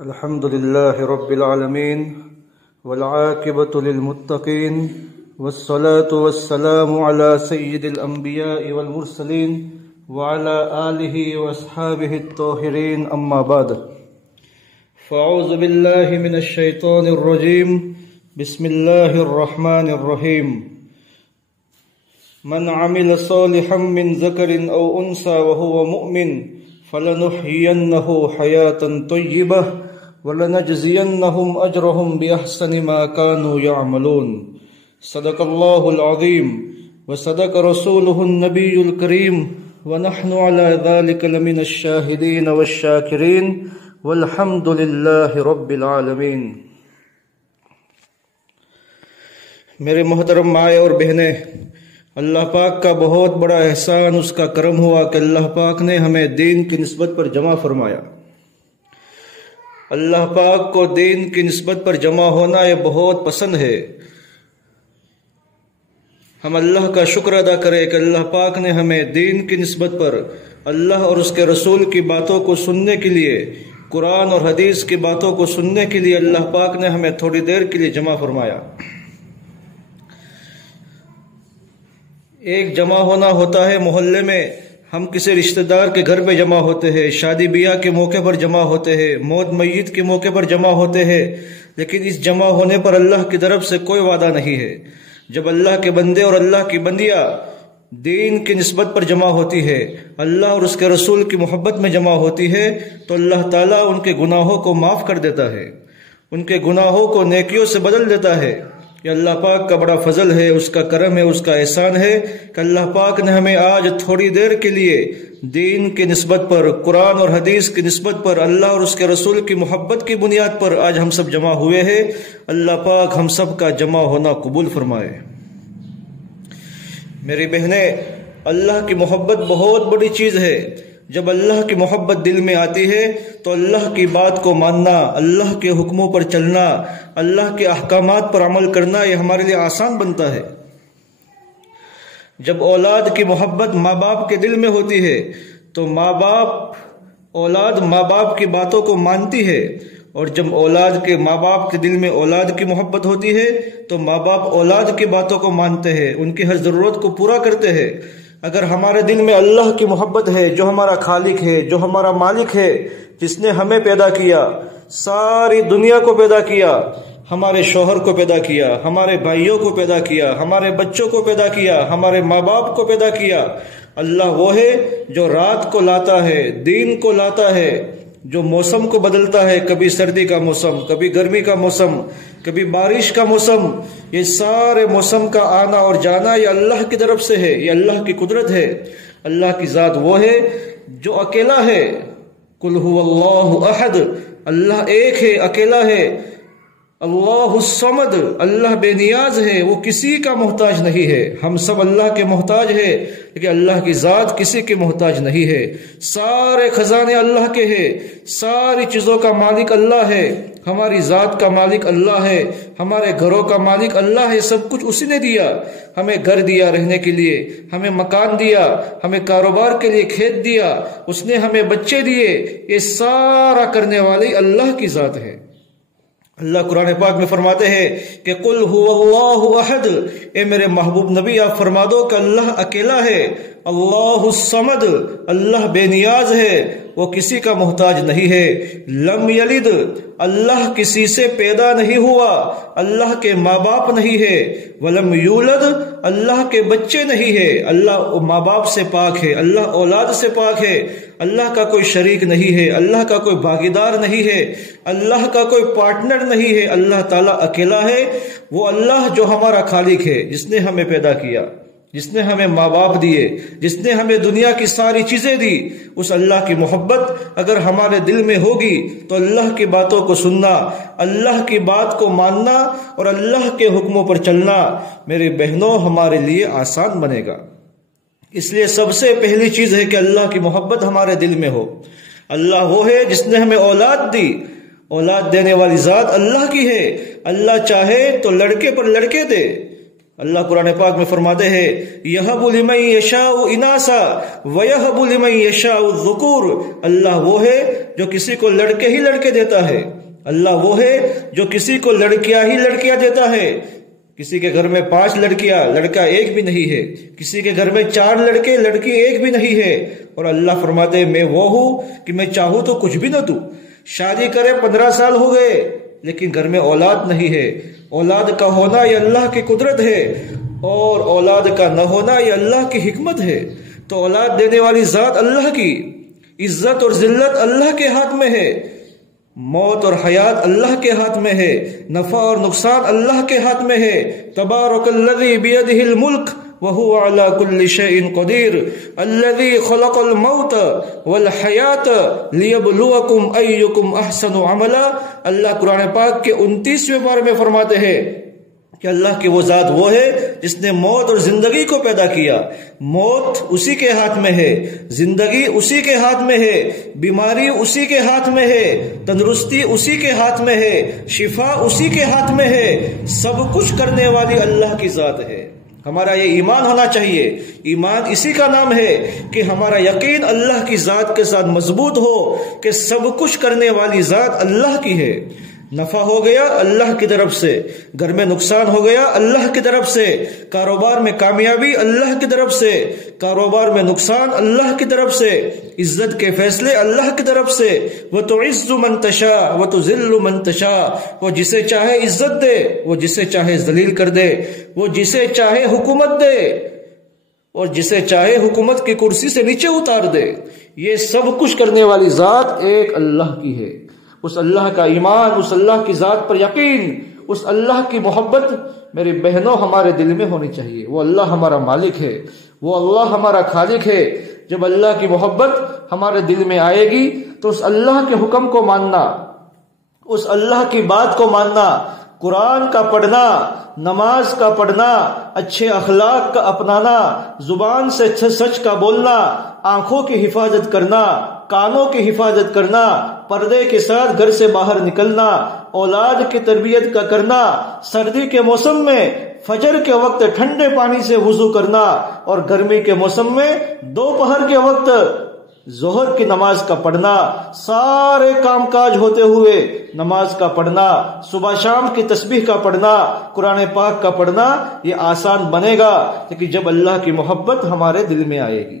الحمد لله رب العالمين والعاقبة للمتقين والصلاة والسلام على سيد الأنبياء والمرسلين وعلى آله وأصحابه الطاهرين أما بعد فأعوذ بالله من الشيطان الرجيم بسم الله الرحمن الرحيم من عمل صالحا من ذكر أو أنثى وهو مؤمن فلنحيينه حياة طيبة ولنجزينهم أجرهم بأحسن ما كانوا يعملون صدق الله العظيم وصدق رسوله النبي الكريم ونحن على ذلك لمن الشاهدين والشاكرين والحمد لله رب العالمين۔ میرے محترم مائیں اور بہنیں، اللہ پاک کا بہت بڑا احسان، اس کا کرم ہوا کہ اللہ پاک نے ہمیں دین کی نسبت پر جمع فرمایا۔ اللہ پاک کو دین کی نسبت پر جمع ہونا یہ بہت پسند ہے۔ ہم اللہ کا شکر ادا کریں کہ اللہ پاک نے ہمیں دین کی نسبت پر اللہ اور اس کے رسول کی باتوں کو سننے کے لیے، قرآن اور حدیث کی باتوں کو سننے کے لیے اللہ پاک نے ہمیں تھوڑی دیر کے لیے جمع فرمایا۔ ایک جمع ہونا ہوتا ہے محلے میں، ہم کسی رشتہ دار کے گھر پہ جمع ہوتے ہیں، شادی بیاہ کے موقع پر جمع ہوتے ہیں، موت میت کے موقع پر جمع ہوتے ہیں، لیکن اس جمع ہونے پر اللہ کی طرف سے کوئی وعدہ نہیں ہے۔ جب اللہ کے بندے اور اللہ کی بندیاں دین کی نسبت پر جمع ہوتی ہے، اللہ اور اس کے رسول کی محبت میں جمع ہوتی ہے، تو اللہ تعالیٰ ان کے گناہوں کو معاف کر دیتا ہے، ان کے گناہوں کو نیکیوں سے بدل دیتا ہے۔ یہ اللہ پاک کا بڑا فضل ہے، اس کا کرم ہے، اس کا احسان ہے کہ اللہ پاک نے ہمیں آج تھوڑی دیر کے لیے دین کی نسبت پر، قرآن اور حدیث کی نسبت پر، اللہ اور اس کے رسول کی محبت کی بنیاد پر آج ہم سب جمع ہوئے ہیں۔ اللہ پاک ہم سب کا جمع ہونا قبول فرمائے۔ میری بہنیں، اللہ کی محبت بہت بڑی چیز ہے۔ جب اللہ کی محبت دل میں آتی ہے تو اللہ کی بات کو ماننا، اللہ کے حکموں پر چلنا، اللہ کے احکامات پر عمل کرنا یہ ہمارے لیے آسان بنتا ہے۔ جب اولاد کی محبت ماں باپ کے دل میں ہوتی ہے تو اولاد ماں باپ کی باتوں کو مانتی ہے، اور جب اولاد کے ماں باپ کے دل میں اولاد کی محبت ہوتی ہے تو ماں باپ اولاد کی باتوں کو مانتے ہیں، ان کی ہر ضرورت کو پورا کرتے ہیں۔ اگر ہمارے دل میں اللہ کی محبت ہے، جو ہمارا خالق ہے، جو ہمارا مالک ہے، جس نے ہمیں پیدا کیا، ساری دنیا کو پیدا کیا، ہمارے شوہر کو پیدا کیا، ہمارے بھائیوں کو پیدا کیا، ہمارے بچوں کو پیدا کیا، ہمارے ماں باپ کو پیدا کیا، اللہ وہ ہے جو رات کو لاتا ہے، دین کو لاتا ہے، جو موسم کو بدلتا ہے، کبھی سردی کا موسم، کبھی گرمی کا موسم، کبھی بارش کا موسم، یہ سارے موسم کا آنا اور جانا یہ اللہ کی طرف سے ہے، یہ اللہ کی قدرت ہے۔ اللہ کی ذات وہ ہے جو اکیلا ہے، قل هو اللہ احد، اللہ ایک ہے، اکیلا ہے، اللہ الصمد، اللہ بے نیاز ہے، وہ کسی کا محتاج نہیں ہے۔ ہم سب اللہ کے محتاج ہیں، لیکن اللہ کی ذات کسی کے محتاج نہیں ہے۔ سارے خزانے اللہ کے ہیں، ساری چیزوں کا مالک اللہ ہے، ہماری ذات کا مالک اللہ ہے، ہمارے گھروں کا مالک اللہ ہے، سب کچھ اسی نے دیا۔ ہمیں گھر دیا رہنے کے لیے، ہمیں مکان دیا، ہمیں کاروبار کے لیے کھیت دیا، اس نے ہمیں بچے دیے، یہ سارا کرنے والی اللہ کی ذات ہے۔ اللہ قرآن پاک میں فرماتے ہیں کہ قل هو اللہ احد، اے میرے محبوب نبی آپ فرما دو کہ اللہ اکیلا ہے، اللہ الصمد، اللہ بے نیاز ہے، وہ کسی کا محتاج نہیں ہے، لم یلد، اللہ کسی سے پیدا نہیں ہوا، اللہ کے ماں باپ نہیں ہے، ولم یولد، اللہ کے بچے نہیں ہے، اللہ ماں باپ سے پاک ہے، اللہ اولاد سے پاک ہے، اللہ کا کوئی شریک نہیں ہے، اللہ کا کوئی بھاگیدار نہیں ہے، اللہ کا کوئی پارٹنر نہیں ہے، اللہ تعالیٰ اکیلا ہے۔ وہ اللہ جو ہمارا خالق ہے، جس نے ہمیں پیدا کیا، جس نے ہمیں ماں باپ دیے، جس نے ہمیں دنیا کی ساری چیزیں دی، اس اللہ کی محبت اگر ہمارے دل میں ہوگی تو اللہ کی باتوں کو سننا، اللہ کی بات کو ماننا اور اللہ کے حکموں پر چلنا میری بہنوں ہمارے لیے آسان بنے گا۔ اس لیے سب سے پہلی چیز ہے کہ اللہ کی محبت ہمارے دل میں ہو۔ اللہ وہ ہے جس نے ہمیں اولاد دی، اولاد دینے والی ذات اللہ کی ہے۔ اللہ چاہے تو لڑکے پر لڑکے دے، اللہ قرآن پاک میں فرماتے ہیں یہب لمن یشاء اناسا ویہب لمن یشاء الذکور، اللہ وہ ہے جو کسی کو لڑکے ہی لڑکے دیتا ہے، اللہ وہ ہے جو کسی کو لڑکیاں ہی لڑکیاں دیتا ہے۔ کسی کے گھر میں 5 لڑکیاں، لڑکا ایک بھی نہیں ہے، کسی کے گھر میں 4 لڑکے، لڑکی ایک بھی نہیں ہے، اور اللہ فرماتے ہیں میں وہ ہوں کہ میں چاہوں تو کچھ بھی نہ دوں۔ شادی کرے 15 سال ہو گئے لیکن گھر میں اولاد نہیں ہے، اولاد کا ہونا یہ اللہ کی قدرت ہے، اور اولاد کا نہ ہونا یہ اللہ کی حکمت ہے۔ تو اولاد دینے والی ذات اللہ کی، عزت اور ذلت اللہ کے ہاتھ میں ہے، موت اور حیات اللہ کے ہاتھ میں ہے، نفع اور نقصان اللہ کے ہاتھ میں ہے۔ تبارک الذی بیدہ الملک وہو علی کل شیء قدیر الذی خلق الموت والحیات لیبلوکم ایکم احسن عملا۔ اللہ قرآن پاک کے 29ویں پارے میں فرماتے ہیں کہ اللہ کی وہ ذات وہ ہے جس نے موت اور زندگی کو پیدا کیا۔ موت اسی کے ہاتھ میں ہے، زندگی اسی کے ہاتھ میں ہے، بیماری اسی کے ہاتھ میں ہے، تندرستی اسی کے ہاتھ میں ہے، شفا اسی کے ہاتھ میں ہے، سب کچھ کرنے والی اللہ کی ذات ہے۔ ہمارا یہ ایمان ہونا چاہیے، ایمان اسی کا نام ہے کہ ہمارا یقین اللہ کی ذات کے ساتھ مضبوط ہو کہ سب کچھ کرنے والی ذات اللہ کی ہے۔ نفع ہو گیا اللہ کی طرف سے، گھر میں نقصان ہو گیا اللہ کی طرف سے، کاروبار میں کامیابی اللہ کی طرف سے، کاروبار میں نقصان اللہ کی طرف سے، عزت کے فیصلے اللہ کی طرف سے۔ وَتُعِزُّ مَن تَشَاءُ وَتُذِلُّ مَن تَشَاءُ، وہ جسے چاہے عزت دے، وہ جسے چاہے ذلیل کر دے، وہ جسے چاہے حکومت دے اور جسے چاہے حکومت کی کرسی سے نیچے اتار دے۔ یہ سب کچھ کرنے والی ذات ایک اللہ کی ہے۔ اس اللہ کا ایمان، اس اللہ کی ذات پر یقین، اس اللہ کی محبت میری بہنوں ہمارے دل میں ہونی چاہیے۔ وہ اللہ ہمارا مالک ہے، وہ اللہ ہمارا خالق ہے۔ جب اللہ کی محبت ہمارے دل میں آئے گی تو اس اللہ کے حکم کو ماننا، اس اللہ کی بات کو ماننا، قرآن کا پڑھنا، نماز کا پڑھنا، اچھے اخلاق کا اپنانا، زبان سے سچ کا بولنا، آنکھوں کی حفاظت کرنا، کانوں کی حفاظت کرنا، پردے کے ساتھ گھر سے باہر نکلنا، اولاد کی تربیت کا کرنا، سردی کے موسم میں فجر کے وقت ٹھنڈے پانی سے وضو کرنا، اور گرمی کے موسم میں دوپہر کے وقت ظہر کی نماز کا پڑھنا، سارے کام کاج ہوتے ہوئے نماز کا پڑھنا، صبح شام کی تسبیح کا پڑھنا، قرآن پاک کا پڑھنا، یہ آسان بنے گا لیکن جب اللہ کی محبت ہمارے دل میں آئے گی۔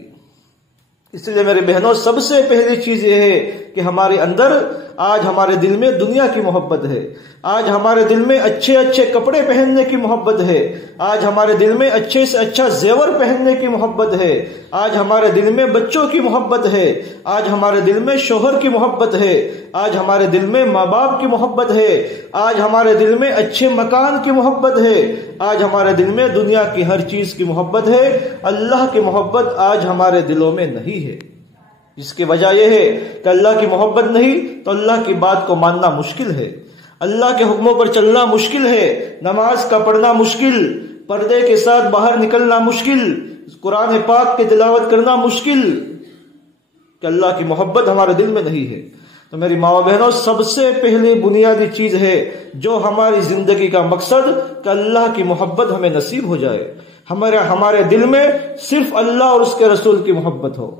اس لیے میرے بہنوں سب سے پہلی چیز یہ ہے کہ ہمارے اندر آج ہمارے دل میں دنیا کی محبت ہے، آج ہمارے دل میں اچھے اچھے کپڑے پہننے کی محبت ہے، آج ہمارے دل میں اچھے سے اچھا زیور پہننے کی محبت ہے، آج ہمارے دل میں بچوں کی محبت ہے، آج ہمارے دل میں شوہر کی محبت ہے، آج ہمارے دل میں ماں باپ کی محبت ہے، آج ہمارے دل میں اچھے مکان کی محبت ہے، آج ہمارے دل میں دنیا کی ہر چیز کی محبت ہے۔ اللہ کی محبت آج ہمارے دلوں میں نہیں ہے، جس کی وجہ یہ ہے کہ اللہ کی محبت نہیں تو اللہ کی بات کو ماننا مشکل ہے، اللہ کے حکموں پر چلنا مشکل ہے، نماز کا پڑھنا مشکل، پردے کے ساتھ باہر نکلنا مشکل، قرآن پاک کی تلاوت کرنا مشکل، کہ اللہ کی محبت ہمارے دل میں نہیں ہے۔ تو میری ماں و بہنوں سب سے پہلی بنیادی چیز ہے جو ہماری زندگی کا مقصد کہ اللہ کی محبت ہمیں نصیب ہو جائے، ہمارے دل میں صرف اللہ اور اس کے رسول کی محبت ہو۔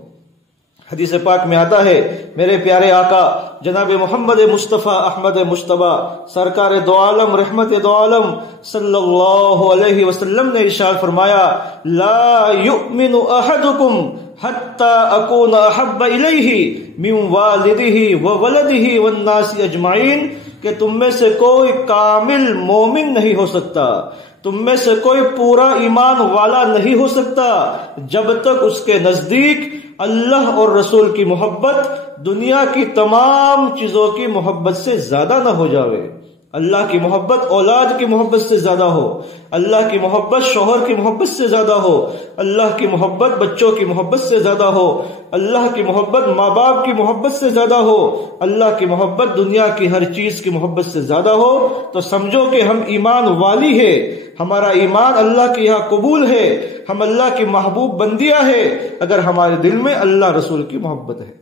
حدیث پاک میں آتا ہے میرے پیارے آقا جناب محمد مصطفیٰ احمد مجتبیٰ سرکار دو عالم رحمت دو عالم صلی اللہ علیہ وسلم نے ارشاد فرمایا لا یؤمن احدکم حتی اکون احب الیہ من والدہ وولدہ والناس اجمعین، کہ تم میں سے کوئی کامل مومن نہیں ہو سکتا، تم میں سے کوئی پورا ایمان والا نہیں ہو سکتا جب تک اس کے نزدیک اللہ اور رسول کی محبت دنیا کی تمام چیزوں کی محبت سے زیادہ نہ ہو جاوے۔ اللہ کی محبت اولاد کی محبت سے زیادہ ہو، اللہ کی محبت شوہر کی محبت سے زیادہ ہو، اللہ کی محبت بچوں کی محبت سے زیادہ ہو، اللہ کی محبت ماں باپ کی محبت سے زیادہ ہو، اللہ کی محبت دنیا کی ہر چیز کی محبت سے زیادہ ہو، تو سمجھو کہ ہم ایمان والی ہے، ہمارا ایمان اللہ کے یہاں قبول ہے، ہم اللہ کی محبوب بندیاں ہے اگر ہمارے دل میں اللہ رسول کی محبت ہے۔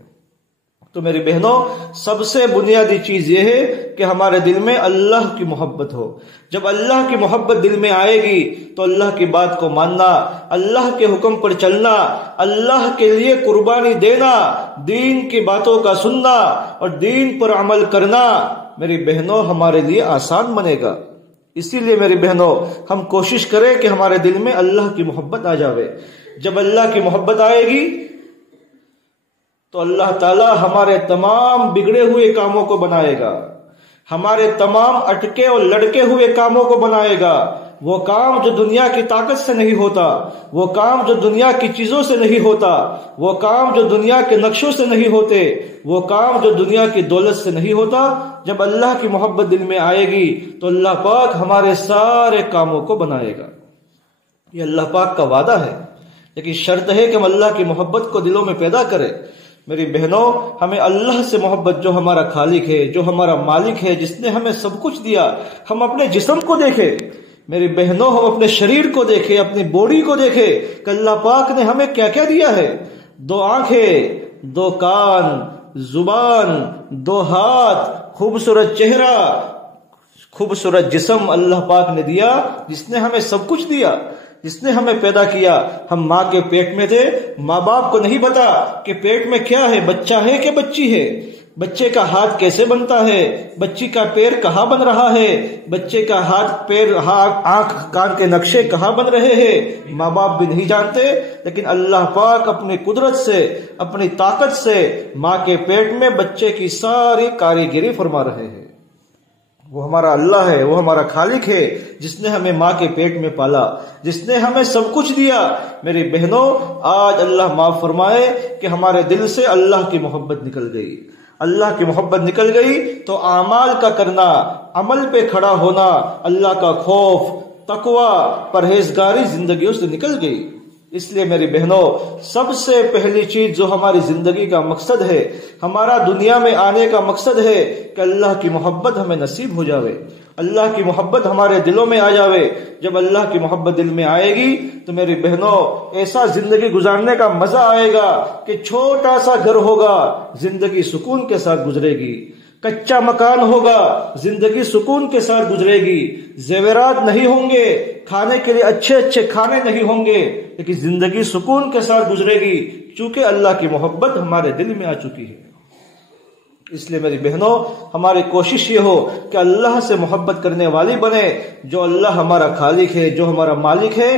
تو میری بہنوں، سب سے بنیادی چیز یہ ہے کہ ہمارے دل میں اللہ کی محبت ہو۔ جب اللہ کی محبت دل میں آئے گی تو اللہ کی بات کو ماننا، اللہ کے حکم پر چلنا، اللہ کے لیے قربانی دینا، دین کی باتوں کا سننا اور دین پر عمل کرنا میری بہنوں ہمارے لیے آسان بنے گا۔ اسی لیے میری بہنوں، ہم کوشش کریں کہ ہمارے دل میں اللہ کی محبت آ جاوے۔ جب اللہ کی محبت آئے گی تو اللہ تعالی ہمارے تمام بگڑے ہوئے کاموں کو بنائے گا، ہمارے تمام اٹکے اور لڑکے ہوئے کاموں کو بنائے گا۔ وہ کام جو دنیا کی طاقت سے نہیں ہوتا، وہ کام جو دنیا کی چیزوں سے نہیں ہوتا، وہ کام جو دنیا کے نقشوں سے نہیں ہوتے، وہ کام جو دنیا کی دولت سے نہیں ہوتا، جب اللہ کی محبت دل میں آئے گی تو اللہ پاک ہمارے سارے کاموں کو بنائے گا۔ یہ اللہ پاک کا وعدہ ہے، لیکن شرط ہے کہ ہم اللہ کی محبت کو دلوں میں پیدا کریں۔ میری بہنوں، ہمیں اللہ سے محبت، جو ہمارا خالق ہے، جو ہمارا مالک ہے، جس نے ہمیں سب کچھ دیا، ہم اپنے جسم کو دیکھیں میری بہنوں، ہم اپنے شریر کو دیکھیں، اپنی باڈی کو دیکھیں کہ اللہ پاک نے ہمیں کیا کیا دیا ہے۔ 2 آنکھیں، 2 کان، زبان، 2 ہاتھ، خوبصورت چہرہ، خوبصورت جسم اللہ پاک نے دیا، جس نے ہمیں سب کچھ دیا، جس نے ہمیں پیدا کیا۔ ہم ماں کے پیٹ میں تھے، ماں باپ کو نہیں پتا کہ پیٹ میں کیا ہے، بچہ ہے کہ بچی ہے، بچے کا ہاتھ کیسے بنتا ہے، بچی کا پیر کہاں بن رہا ہے، بچے کا ہاتھ، پیر، آنکھ، کان کے نقشے کہاں بن رہے ہیں، ماں باپ بھی نہیں جانتے۔ لیکن اللہ پاک اپنی قدرت سے، اپنی طاقت سے ماں کے پیٹ میں بچے کی ساری کاریگری فرما رہے ہیں۔ وہ ہمارا اللہ ہے، وہ ہمارا خالق ہے، جس نے ہمیں ماں کے پیٹ میں پالا، جس نے ہمیں سب کچھ دیا۔ میری بہنوں، آج اللہ معاف فرمائے کہ ہمارے دل سے اللہ کی محبت نکل گئی۔ اللہ کی محبت نکل گئی تو اعمال کا کرنا، عمل پہ کھڑا ہونا، اللہ کا خوف، تقوی، پرہیزگاری زندگیوں سے نکل گئی۔ اس لیے میری بہنوں، سب سے پہلی چیز جو ہماری زندگی کا مقصد ہے، ہمارا دنیا میں آنے کا مقصد ہے کہ اللہ کی محبت ہمیں نصیب ہو جاوے، اللہ کی محبت ہمارے دلوں میں آ جاوے۔ جب اللہ کی محبت دل میں آئے گی تو میری بہنوں، ایسا زندگی گزارنے کا مزہ آئے گا کہ چھوٹا سا گھر ہوگا، زندگی سکون کے ساتھ گزرے گی، کچا مکان ہوگا، زندگی سکون کے ساتھ گزرے گی، زیورات نہیں ہوں گے، کھانے کے لیے اچھے اچھے کھانے نہیں ہوں گے، لیکن زندگی سکون کے ساتھ گزرے گی، چونکہ اللہ کی محبت ہمارے دل میں آ چکی ہے۔ اس لیے میری بہنوں، ہماری کوشش یہ ہو کہ اللہ سے محبت کرنے والی بنے، جو اللہ ہمارا خالق ہے، جو ہمارا مالک ہے،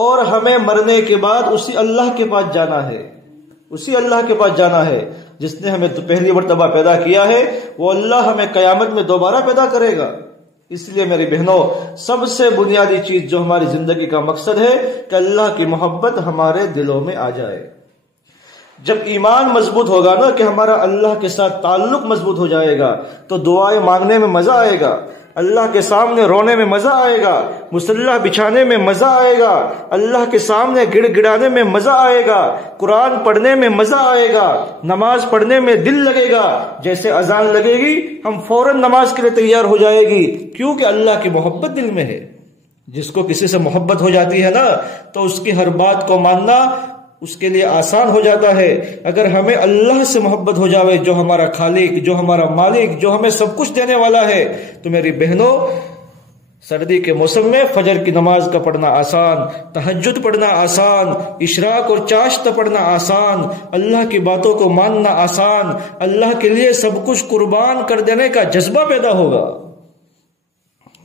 اور ہمیں مرنے کے بعد اسی اللہ کے پاس جانا ہے، اسی اللہ کے پاس جانا ہے جس نے ہمیں پہلی مرتبہ پیدا کیا ہے۔ وہ اللہ ہمیں قیامت میں دوبارہ پیدا کرے گا۔ اس لیے میری بہنوں، سب سے بنیادی چیز جو ہماری زندگی کا مقصد ہے کہ اللہ کی محبت ہمارے دلوں میں آ جائے۔ جب ایمان مضبوط ہوگا نا، کہ ہمارا اللہ کے ساتھ تعلق مضبوط ہو جائے گا، تو دعائیں مانگنے میں مزہ آئے گا، اللہ کے سامنے رونے میں مزہ آئے گا، مصلی بچھانے میں مزہ آئے گا، اللہ کے سامنے گڑ گڑانے میں مزہ آئے گا، قرآن پڑھنے میں مزہ آئے گا، نماز پڑھنے میں دل لگے گا۔ جیسے اذان لگے گی ہم فوراً نماز کے لیے تیار ہو جائے گی، کیونکہ اللہ کی محبت دل میں ہے۔ جس کو کسی سے محبت ہو جاتی ہے نا، تو اس کی ہر بات کو ماننا اس کے لیے آسان ہو جاتا ہے۔ اگر ہمیں اللہ سے محبت ہو جاوے، جو ہمارا خالق، جو ہمارا مالک، جو ہمیں سب کچھ دینے والا ہے، تو میری بہنوں، سردی کے موسم میں فجر کی نماز کا پڑھنا آسان، تہجد پڑھنا آسان، اشراق اور چاشت پڑھنا آسان، اللہ کی باتوں کو ماننا آسان، اللہ کے لیے سب کچھ قربان کر دینے کا جذبہ پیدا ہوگا۔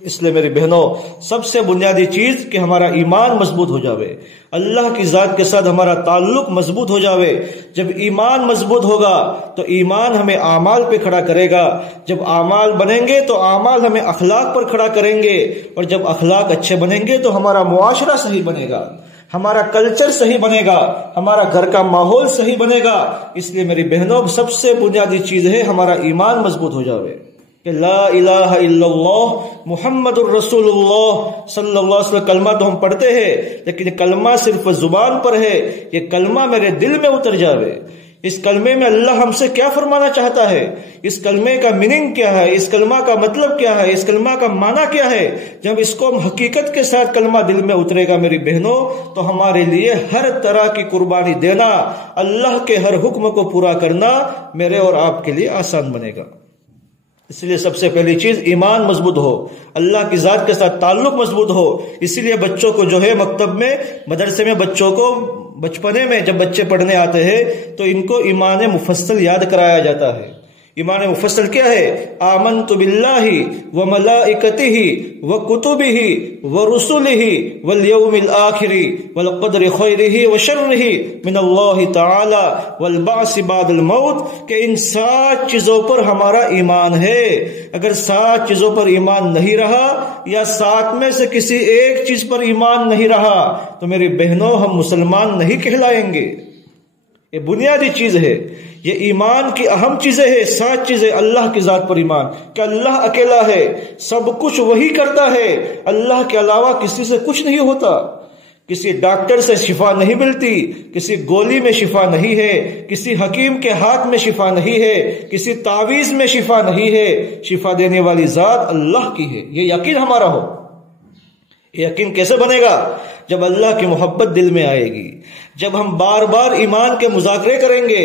اس لیے میری بہنوں، سب سے بنیادی چیز کہ ہمارا ایمان مضبوط ہو جاوے، اللہ کی ذات کے ساتھ ہمارا تعلق مضبوط ہو جاوے۔ جب ایمان مضبوط ہوگا تو ایمان ہمیں اعمال پہ کھڑا کرے گا، جب اعمال بنیں گے تو اعمال ہمیں اخلاق پر کھڑا کریں گے، اور جب اخلاق اچھے بنیں گے تو ہمارا معاشرہ صحیح بنے گا، ہمارا کلچر صحیح بنے گا، ہمارا گھر کا ماحول صحیح بنے گا۔ اس لیے میری بہنوں، سب سے بنیادی چیز ہے ہمارا ایمان مضبوط ہو جاوے کہ لا الہ الا اللہ محمد الرسول اللہ صلی اللہ علیہ وسلم۔ کلمہ تو ہم پڑھتے ہیں، لیکن کلمہ صرف زبان پر ہے، یہ کلمہ میرے دل میں اتر جاوے، اس کلمے میں اللہ ہم سے کیا فرمانا چاہتا ہے، اس کلمے کا میننگ کیا ہے، اس کلمہ کا مطلب کیا ہے، اس کلمہ کا معنی کیا ہے۔ جب اس کو ہم حقیقت کے ساتھ کلمہ دل میں اترے گا میری بہنوں، تو ہمارے لیے ہر طرح کی قربانی دینا، اللہ کے ہر حکم کو پورا کرنا میرے اور آپ کے لیے آسان بنے گا۔ اس لیے سب سے پہلی چیز ایمان مضبوط ہو، اللہ کی ذات کے ساتھ تعلق مضبوط ہو۔ اسی لیے بچوں کو جو ہے مکتب میں، مدرسے میں بچوں کو بچپنے میں جب بچے پڑھنے آتے ہیں تو ان کو ایمان مفصل یاد کرایا جاتا ہے۔ ایمان مفصل کیا ہے؟ آمنت باللہ وملائکتہ وکتبہ ورسلہ والیوم الآخر والقدر خیرہ وشرہ من اللہ تعالی والبعث بعد الموت، کہ ان 7 چیزوں پر ہمارا ایمان ہے۔ اگر 7 چیزوں پر ایمان نہیں رہا یا 7 میں سے کسی ایک چیز پر ایمان نہیں رہا تو میری بہنوں ہم مسلمان نہیں کہلائیں گے۔ یہ بنیادی چیز ہے، یہ ایمان کی اہم چیزیں ہیں۔ 7 چیزیں: اللہ کی ذات پر ایمان کہ اللہ اکیلا ہے، سب کچھ وہی کرتا ہے، اللہ کے علاوہ کسی سے کچھ نہیں ہوتا، کسی ڈاکٹر سے شفا نہیں ملتی، کسی گولی میں شفا نہیں ہے، کسی حکیم کے ہاتھ میں شفا نہیں ہے، کسی تعویذ میں شفا نہیں ہے، شفا دینے والی ذات اللہ کی ہے۔ یہ یقین ہمارا ہو۔ یہ یقین کیسے بنے گا؟ جب اللہ کی محبت دل میں آئے گی، جب ہم بار بار ایمان کے مذاکرے کریں گے،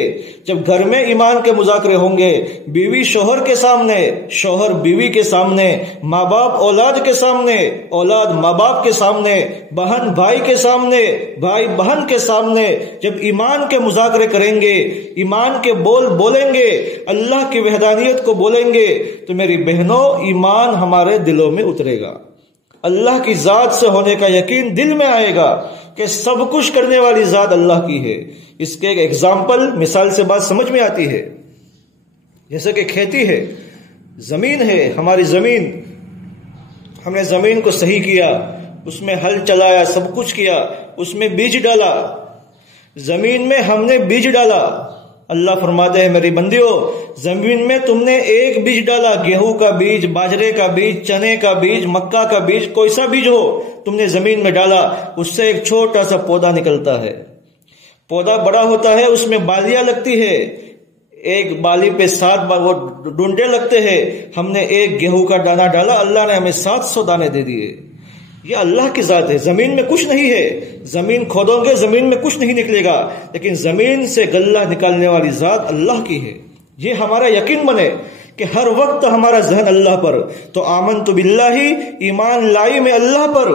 جب گھر میں ایمان کے مذاکرے ہوں گے، بیوی شوہر کے سامنے، شوہر بیوی کے سامنے، ماں باپ اولاد کے سامنے، اولاد ماں باپ کے سامنے، بہن بھائی کے سامنے، بھائی بہن کے سامنے، جب ایمان کے مذاکرے کریں گے، ایمان کے بول بولیں گے، اللہ کی وحدانیت کو بولیں گے، تو میری بہنوں ایمان ہمارے دلوں میں اترے گا۔ اللہ کی ذات سے ہونے کا یقین دل میں آئے گا کہ سب کچھ کرنے والی ذات اللہ کی ہے۔ اس کے ایک ایگزامپل، مثال سے بات سمجھ میں آتی ہے۔ جیسے کہ کھیتی ہے، زمین ہے، ہماری زمین، ہم نے زمین کو صحیح کیا، اس میں ہل چلایا، سب کچھ کیا، اس میں بیج ڈالا، زمین میں ہم نے بیج ڈالا۔ اللہ فرماتے ہیں میری بندیوں، زمین میں تم نے ایک بیج ڈالا، گیہوں کا بیج، باجرے کا بیج، چنے کا بیج، مکا کا بیج، کوئی سا بیج ہو، تم نے زمین میں ڈالا، اس سے ایک چھوٹا سا پودا نکلتا ہے۔ پودا بڑا ہوتا ہے، اس میں بالیاں لگتی ہے، ایک بالی پہ 7 وہ ڈونڈے لگتے ہیں۔ ہم نے ایک گیہوں کا دانہ ڈالا، اللہ نے ہمیں 700 دانے دے دیے۔ یہ اللہ کی ذات ہے۔ زمین میں کچھ نہیں ہے، زمین کھودو گے زمین میں کچھ نہیں نکلے گا، لیکن زمین سے غلہ نکالنے والی ذات اللہ کی ہے۔ یہ ہمارا یقین بنے کہ ہر وقت ہمارا ذہن اللہ پر، تو آمنت باللہ، ایمان لائی میں اللہ پر۔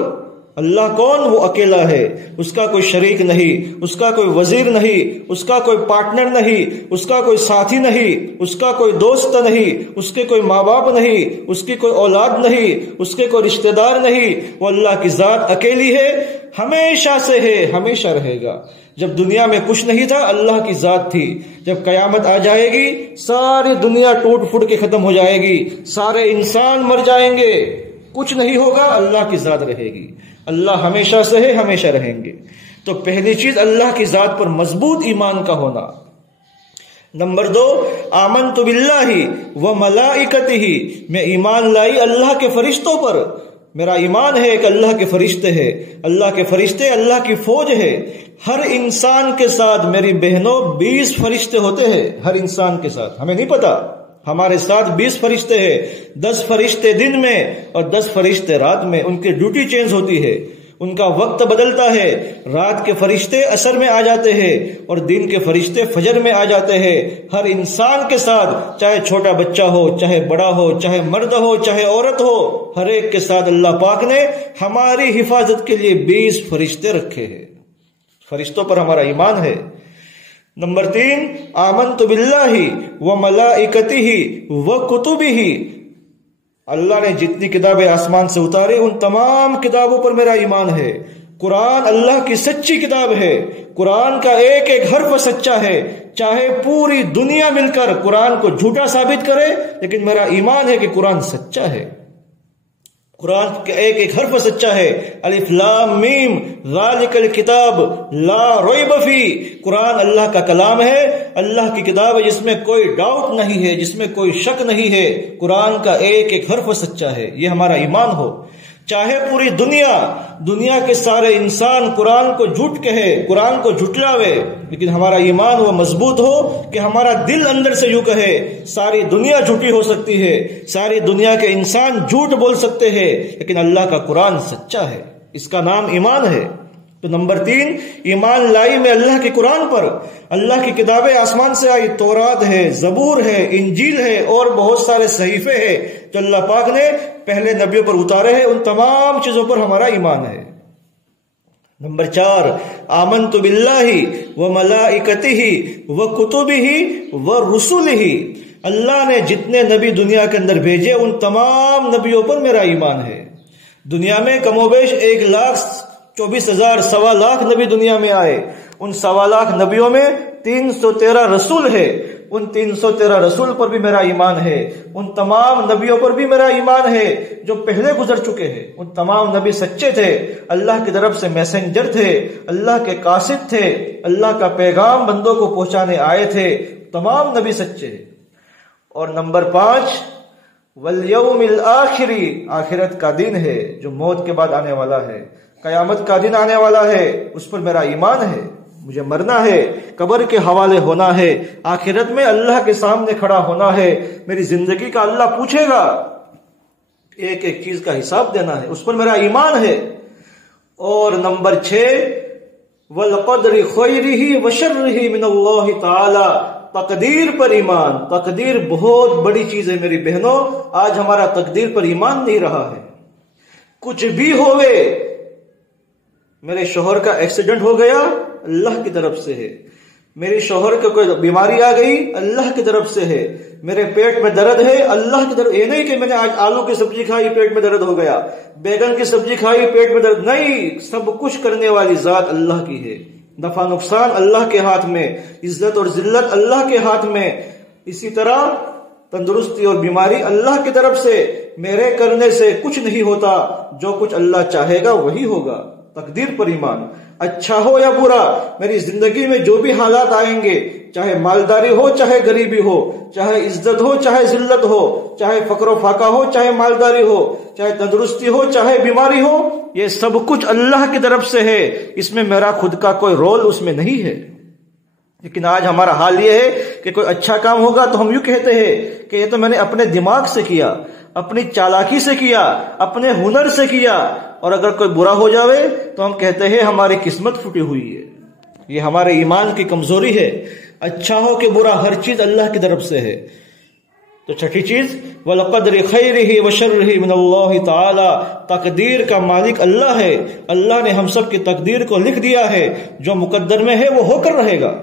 اللہ کون؟ وہ اکیلا ہے، اس کا کوئی شریک نہیں، اس کا کوئی وزیر نہیں، اس کا کوئی پارٹنر نہیں، اس کا کوئی ساتھی نہیں، اس کا کوئی دوست نہیں، اس کے کوئی ماں باپ نہیں، اس کی کوئی اولاد نہیں، اس کے کوئی رشتہ دار نہیں۔ وہ اللہ کی ذات اکیلی ہے، ہمیشہ سے ہے، ہمیشہ رہے گا۔ جب دنیا میں کچھ نہیں تھا اللہ کی ذات تھی، جب قیامت آ جائے گی ساری دنیا ٹوٹ پھوٹ کے ختم ہو جائے گی، سارے انسان مر جائیں گے، کچھ نہیں ہوگا، اللہ کی ذات رہے گی۔ اللہ ہمیشہ سے ہے، ہمیشہ رہیں گے۔ تو پہلی چیز اللہ کی ذات پر مضبوط ایمان کا ہونا۔ نمبر 2، آمنت باللہ وملائکتہ، میں ایمان لائی اللہ کے فرشتوں پر۔ میرا ایمان ہے کہ اللہ کے فرشتے ہیں، اللہ کے فرشتے اللہ کی فوج ہے۔ ہر انسان کے ساتھ میری بہنوں 20 فرشتے ہوتے ہیں، ہر انسان کے ساتھ۔ ہمیں نہیں پتا، ہمارے ساتھ 20 فرشتے ہیں، 10 فرشتے دن میں اور 10 فرشتے رات میں۔ ان کی ڈیوٹی چینج ہوتی ہے، ان کا وقت بدلتا ہے۔ رات کے فرشتے عصر میں آ جاتے ہیں اور دن کے فرشتے فجر میں آ جاتے ہیں۔ ہر انسان کے ساتھ، چاہے چھوٹا بچہ ہو، چاہے بڑا ہو، چاہے مرد ہو، چاہے عورت ہو، ہر ایک کے ساتھ اللہ پاک نے ہماری حفاظت کے لیے 20 فرشتے رکھے ہیں۔ فرشتوں پر ہمارا ایمان ہے۔ نمبر 3، آمنت باللہ وملائکتہ وکتبہ، اللہ نے جتنی کتابیں آسمان سے اتاری ان تمام کتابوں پر میرا ایمان ہے۔ قرآن اللہ کی سچی کتاب ہے، قرآن کا ایک ایک حرف سچا ہے، چاہے پوری دنیا مل کر قرآن کو جھوٹا ثابت کرے، لیکن میرا ایمان ہے کہ قرآن سچا ہے، قرآن کا ایک ایک حرف سچا ہے۔ الف لام میم ذالک الکتاب لا ریب فیہ، قرآن اللہ کا کلام ہے، اللہ کی کتاب ہے جس میں کوئی ڈاؤٹ نہیں ہے، جس میں کوئی شک نہیں ہے۔ قرآن کا ایک ایک حرف سچا ہے، یہ ہمارا ایمان ہو۔ چاہے پوری دنیا کے سارے انسان قرآن کو جھوٹ کہے، قرآن کو جھٹلاوے، لیکن ہمارا ایمان وہ مضبوط ہو کہ ہمارا دل اندر سے یوں کہے ساری دنیا جھوٹی ہو سکتی ہے، ساری دنیا کے انسان جھوٹ بول سکتے ہیں، لیکن اللہ کا قرآن سچا ہے، اس کا نام ایمان ہے۔ تو نمبر 3، ایمان لائی میں اللہ کے قرآن پر۔ اللہ کی کتابیں آسمان سے آئی، تورات ہے، زبور ہے، انجیل ہے اور بہت سارے صحیفے ہیں جو اللہ پاک نے پہلے نبیوں پر اتارے ہیں، ان تمام چیزوں پر ہمارا ایمان ہے۔ نمبر 4، آمنت باللہ وملائکتہ وکتبہ ورسلہ۔ اللہ نے جتنے نبی دنیا کے اندر بھیجے ان تمام نبیوں پر میرا ایمان ہے۔ دنیا میں کم و بیش 1,24,000 سوا لاکھ نبی دنیا میں آئے، ان سوا لاکھ نبیوں میں 313 رسول ہے، ان 313 رسول پر بھی میرا ایمان ہے، ان تمام نبیوں پر بھی میرا ایمان ہے جو پہلے گزر چکے ہیں۔ ان تمام نبی سچے تھے، اللہ کی طرف سے میسنجر تھے، اللہ کے قاصد تھے، اللہ کا پیغام بندوں کو پہنچانے آئے تھے، تمام نبی سچے۔ اور نمبر 5، والیوم الآخر، آخرت کا دن ہے جو موت کے بعد آنے والا ہے، قیامت کا دن آنے والا ہے، اس پر میرا ایمان ہے۔ مجھے مرنا ہے، قبر کے حوالے ہونا ہے، آخرت میں اللہ کے سامنے کھڑا ہونا ہے، میری زندگی کا اللہ پوچھے گا، ایک ایک چیز کا حساب دینا ہے، اس پر میرا ایمان ہے۔ اور نمبر 6، والقدر خیرہ وشرہ من اللہ تعالی، تقدیر پر ایمان۔ تقدیر بہت بڑی چیز ہے میری بہنوں، آج ہمارا تقدیر پر ایمان نہیں رہا ہے۔ کچھ بھی ہوئے، میرے شوہر کا ایکسیڈنٹ ہو گیا، اللہ کی طرف سے ہے، میرے شوہر کو کوئی بیماری آ گئی، اللہ کی طرف سے ہے، میرے پیٹ میں درد ہے، اللہ کی طرف۔ یہ نہیں کہ میں نے آج آلو کی سبزی کھائی پیٹ میں درد ہو گیا، بیگن کی سبزی کھائی پیٹ میں درد، نہیں، سب کچھ کرنے والی ذات اللہ کی ہے، نفع نقصان اللہ کے ہاتھ میں، عزت اور ذلت اللہ کے ہاتھ میں، اسی طرح تندرستی اور بیماری اللہ کی طرف سے، میرے کرنے سے کچھ نہیں ہوتا، جو کچھ اللہ چاہے گا وہی ہوگا۔ تقدیر پر ایمان، اچھا ہو یا برا، میری زندگی میں جو بھی حالات آئیں گے، چاہے مالداری ہو چاہے غریبی ہو، چاہے عزت ہو چاہے ذلت ہو، چاہے فقر و فاقہ ہو چاہے مالداری ہو، چاہے تندرستی ہو چاہے بیماری ہو، یہ سب کچھ اللہ کی طرف سے ہے، اس میں میرا خود کا کوئی رول اس میں نہیں ہے۔ لیکن آج ہمارا حال یہ ہے کہ کوئی اچھا کام ہوگا تو ہم یوں کہتے ہیں کہ یہ تو میں نے اپنے دماغ سے کیا، اپنی چالاکی سے کیا، اپنے ہنر سے کیا، اور اگر کوئی برا ہو جاوے تو ہم کہتے ہیں ہماری قسمت پھوٹی ہوئی ہے۔ یہ ہمارے ایمان کی کمزوری ہے۔ اچھا ہو کہ برا، ہر چیز اللہ کی طرف سے ہے۔ تو چھٹی چیز، وَالْقَدْرِ خَيْرِهِ وَشَرِّهِ مِنَ اللَّهِ تَعَالَى، تقدیر کا مالک اللہ ہے، اللہ نے ہم سب کی تقدیر کو لکھ دیا ہے، جو مقدر میں ہے وہ ہو کر رہے گا۔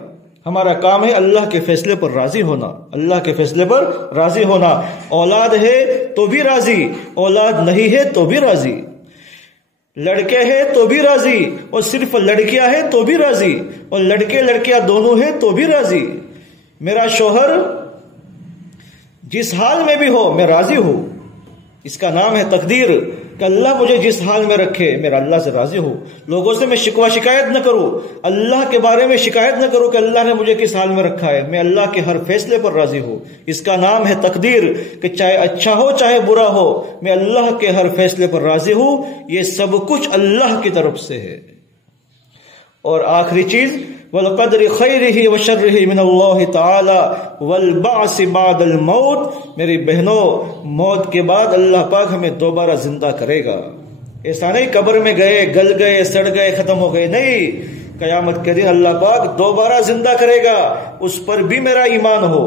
ہمارا کام ہے اللہ کے فیصلے پر راضی ہونا، اللہ کے فیصلے پر راضی ہونا۔ اولاد ہے تو بھی راضی، اولاد نہیں ہے تو بھی راضی، لڑکے ہیں تو بھی راضی، اور صرف لڑکیاں ہیں تو بھی راضی، اور لڑکے لڑکیاں دونوں ہیں تو بھی راضی۔ میرا شوہر جس حال میں بھی ہو میں راضی ہوں، اس کا نام ہے تقدیر، کہ اللہ مجھے جس حال میں رکھے میرا اللہ سے راضی ہو۔ لوگوں سے میں شکوہ شکایت نہ کروں، اللہ کے بارے میں شکایت نہ کروں کہ اللہ نے مجھے کس حال میں رکھا ہے، میں اللہ کے ہر فیصلے پر راضی ہوں۔ اس کا نام ہے تقدیر، کہ چاہے اچھا ہو چاہے برا ہو، میں اللہ کے ہر فیصلے پر راضی ہوں۔ یہ سب کچھ اللہ کی طرف سے ہے۔ اور آخری چیز، وَالْقَدْرِ خَيْرِهِ وَشَرِّهِ مِنَ اللَّهِ تَعَالَى وَالْبَعْثِ بَعْدَ الْمَوْتِ، میری بہنوں، موت کے بعد اللہ پاک ہمیں دوبارہ زندہ کرے گا۔ ایسا نہیں قبر میں گئے، گل گئے، سڑ گئے، ختم ہو گئے، نہیں، قیامت کے دن اللہ پاک دوبارہ زندہ کرے گا، اس پر بھی میرا ایمان ہو،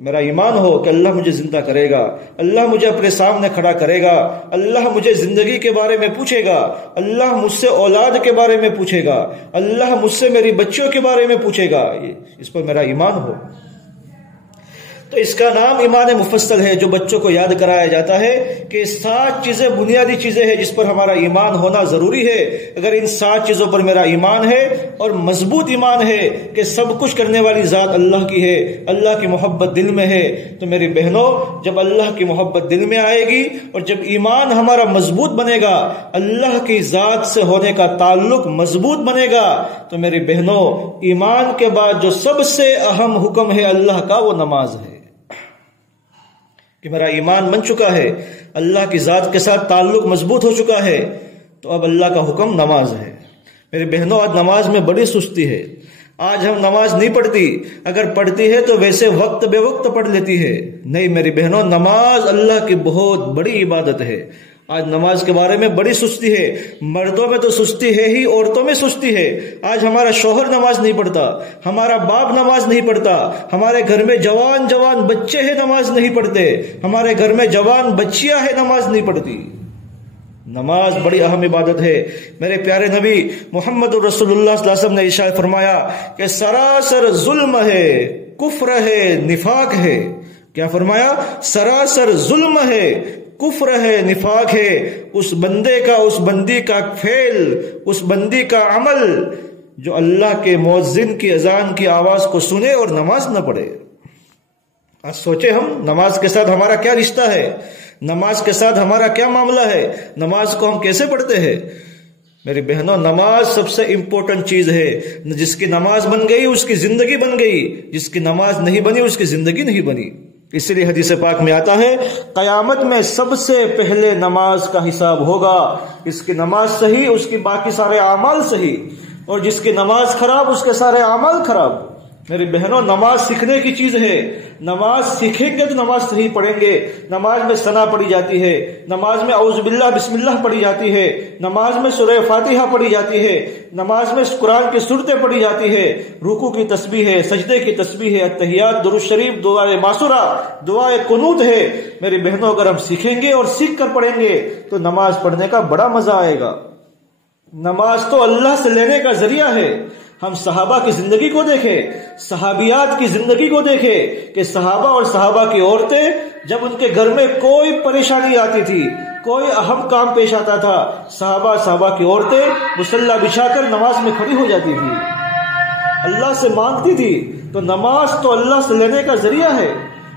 میرا ایمان ہو کہ اللہ مجھے زندہ کرے گا، اللہ مجھے اپنے سامنے کھڑا کرے گا، اللہ مجھے زندگی کے بارے میں پوچھے گا، اللہ مجھ سے اولاد کے بارے میں پوچھے گا، اللہ مجھ سے میری بچیوں کے بارے میں پوچھے گا، اس پر میرا ایمان ہو۔ تو اس کا نام ایمان مفصل ہے، جو بچوں کو یاد کرایا جاتا ہے کہ 7 چیزیں بنیادی چیزیں ہیں جس پر ہمارا ایمان ہونا ضروری ہے۔ اگر ان 7 چیزوں پر میرا ایمان ہے اور مضبوط ایمان ہے کہ سب کچھ کرنے والی ذات اللہ کی ہے، اللہ کی محبت دل میں ہے، تو میری بہنوں، جب اللہ کی محبت دل میں آئے گی اور جب ایمان ہمارا مضبوط بنے گا، اللہ کی ذات سے ہونے کا تعلق مضبوط بنے گا، تو میری بہنوں، ایمان کے بعد جو سب سے اہم حکم ہے اللہ کا وہ نماز ہے۔ کہ میرا ایمان بن چکا ہے، اللہ کی ذات کے ساتھ تعلق مضبوط ہو چکا ہے، تو اب اللہ کا حکم نماز ہے۔ میری بہنوں، آج نماز میں بڑی سستی ہے۔ آج ہم نماز نہیں پڑھتی، اگر پڑھتی ہے تو ویسے وقت بے وقت پڑھ لیتی ہے۔ نہیں میری بہنوں، نماز اللہ کی بہت بڑی عبادت ہے۔ آج نماز کے بارے میں بڑی سستی ہے۔ مردوں میں تو سستی ہے ہی، عورتوں میں سستی ہے۔ آج ہمارا شوہر نماز نہیں پڑھتا، ہمارا باپ نماز نہیں پڑھتا، ہمارے گھر میں جوان جوان بچے ہیں نماز نہیں پڑھتے، ہمارے گھر میں جوان بچیاں ہیں نماز نہیں پڑھتی۔ نماز بڑی اہم عبادت ہے۔ میرے پیارے نبی محمد رسول اللہ صلی اللہ علیہ وسلم نے ارشاد فرمایا کہ سراسر ظلم ہے، کفر ہے، نفاق ہے۔ کیا فرمایا؟ سراسر ظلم ہے، کفر ہے، نفاق ہے اس بندے کا، اس بندی کا فعل، اس بندی کا عمل جو اللہ کے مؤذن کی اذان کی آواز کو سنے اور نماز نہ پڑھے۔ آج سوچے ہم نماز کے ساتھ ہمارا کیا رشتہ ہے، نماز کے ساتھ ہمارا کیا معاملہ ہے، نماز کو ہم کیسے پڑھتے ہیں۔ میری بہنوں، نماز سب سے امپورٹنٹ چیز ہے۔ جس کی نماز بن گئی اس کی زندگی بن گئی، جس کی نماز نہیں بنی اس کی زندگی نہیں بنی۔ اس لیے حدیث پاک میں آتا ہے قیامت میں سب سے پہلے نماز کا حساب ہوگا۔ اس کی نماز صحیح، اس کی باقی سارے اعمال صحیح، اور جس کی نماز خراب اس کے سارے اعمال خراب۔ میری بہنوں، نماز سیکھنے کی چیز ہے۔ نماز سیکھیں گے تو نماز صحیح پڑھیں گے۔ نماز میں ثنا پڑھی جاتی ہے، نماز میں اعوذ باللہ بسم اللہ پڑھی جاتی ہے، نماز میں سورہ فاتحہ پڑھی جاتی ہے، نماز میں قرآن کی سورتیں پڑھی جاتی ہے، رکوع کی تسبیح ہے، سجدے کی تسبیح ہے، اتحیات، درود شریف، دعائے ماسورہ، دعائے قنوت ہے۔ میری بہنوں، اگر ہم سیکھیں گے اور سیکھ کر پڑھیں گے تو نماز پڑھنے کا بڑا مزہ آئے گا۔ نماز تو اللہ سے لینے کا ذریعہ ہے۔ ہم صحابہ کی زندگی کو دیکھیں، صحابیات کی زندگی کو دیکھیں کہ صحابہ اور صحابہ کی عورتیں جب ان کے گھر میں کوئی پریشانی آتی تھی، کوئی اہم کام پیش آتا تھا، صحابہ کی عورتیں مصلی بچھا کر نماز میں کھڑی ہو جاتی تھی، اللہ سے مانگتی تھی۔ تو نماز تو اللہ سے لینے کا ذریعہ ہے۔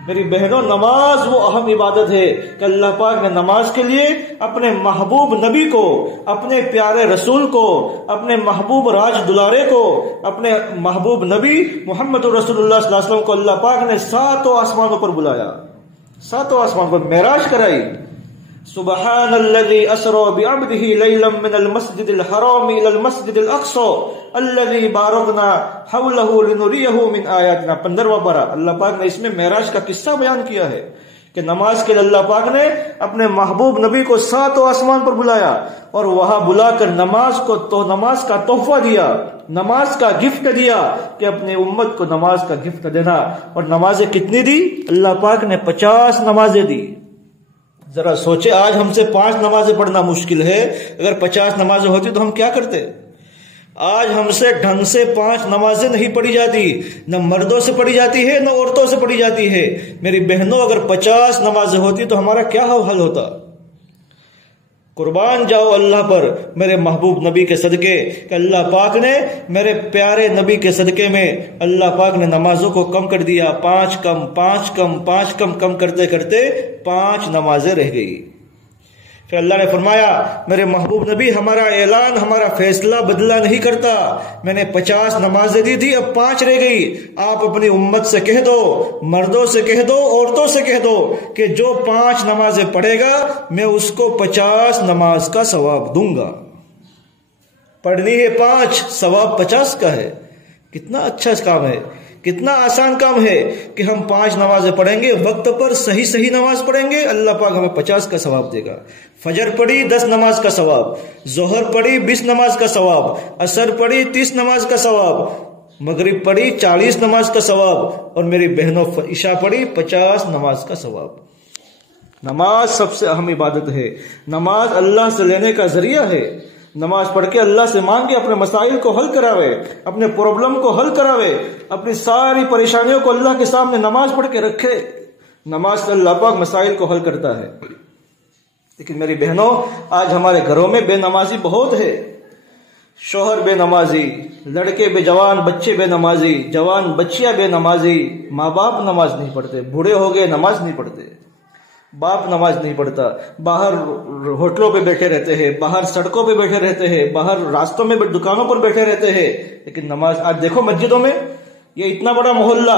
میری بہنوں، نماز وہ اہم عبادت ہے کہ اللہ پاک نے نماز کے لیے اپنے محبوب نبی کو، اپنے پیارے رسول کو، اپنے محبوب راج دلارے کو، اپنے محبوب نبی محمد رسول اللہ صلی اللہ علیہ وسلم کو اللہ پاک نے 7 آسمانوں پر بلایا، 7 آسمان پر معراج کرائی۔ سبحان الذي اسرى بعبده ليلا من المسجد الحرام الى المسجد الاقصى الذي باركنا حوله لنريه من آیاتنا۔ 15واں پارہ اللہ پاک نے اس میں معراج کا قصہ بیان کیا ہے کہ نماز کے لیے اللہ پاک نے اپنے محبوب نبی کو 7 آسمان پر بلایا، اور وہاں بلا کر نماز کا تحفہ دیا، نماز کا گفٹ دیا کہ اپنے امت کو نماز کا گفٹ دینا۔ اور نمازیں کتنی دی؟ اللہ پاک نے 50 نمازیں دی۔ ذرا سوچے، آج ہم سے 5 نمازیں پڑھنا مشکل ہے، اگر 50 نمازیں ہوتی تو ہم کیا کرتے؟ آج ہم سے ڈھنگ سے 5 نمازیں نہیں پڑھی جاتی، نہ مردوں سے پڑھی جاتی ہے نہ عورتوں سے پڑھی جاتی ہے۔ میری بہنوں، اگر 50 نمازیں ہوتی تو ہمارا کیا حال ہوتا؟ قربان جاؤ اللہ پر میرے محبوب نبی کے صدقے کہ اللہ پاک نے میرے پیارے نبی کے صدقے میں اللہ پاک نے نمازوں کو کم کر دیا، 5 کم کرتے کرتے 5 نمازیں رہ گئی۔ پھر اللہ نے فرمایا میرے محبوب نبی ہمارا اعلان، ہمارا فیصلہ بدلہ نہیں کرتا، میں نے 50 نمازیں دی تھی، اب 5 رہ گئی، آپ اپنی امت سے کہہ دو، مردوں سے کہہ دو، عورتوں سے کہہ دو کہ جو 5 نمازیں پڑھے گا میں اس کو 50 نماز کا ثواب دوں گا۔ پڑھنی ہے 5، ثواب 50 کا ہے۔ کتنا اچھا کام ہے، کتنا آسان کام ہے کہ ہم 5 نمازیں پڑھیں گے، وقت پر صحیح نماز پڑھیں گے، اللہ پاک ہمیں 50 کا ثواب دے گا۔ فجر پڑھی 10 نماز کا ثواب، ظہر پڑھی 20 نماز کا ثواب، عصر پڑھی 30 نماز کا ثواب، مغرب پڑھی 40 نماز کا ثواب، اور میری بہنوں عشاء پڑھی 50 نماز کا ثواب۔ نماز سب سے اہم عبادت ہے، نماز اللہ سے لینے کا ذریعہ ہے۔ نماز پڑھ کے اللہ سے مانگے، اپنے مسائل کو حل کراوے، اپنے پرابلم کو حل کراوے، اپنی ساری پریشانیوں کو اللہ کے سامنے نماز پڑھ کے رکھے۔ نماز سے اللہ پاک مسائل کو حل کرتا ہے۔ لیکن میری بہنوں، آج ہمارے گھروں میں بے نمازی بہت ہے۔ شوہر بے نمازی، لڑکے بے، جوان بچے بے نمازی، جوان بچیاں بے نمازی، ماں باپ نماز نہیں پڑھتے، بوڑھے ہو گئے نماز نہیں پڑھتے، باپ نماز نہیں پڑھتا، باہر ہوٹلوں پہ بیٹھے رہتے ہیں، باہر سڑکوں پہ بیٹھے رہتے ہیں، باہر راستوں میں دکانوں پر بیٹھے رہتے ہیں، لیکن نماز آج دیکھو مسجدوں میں، یہ اتنا بڑا محلہ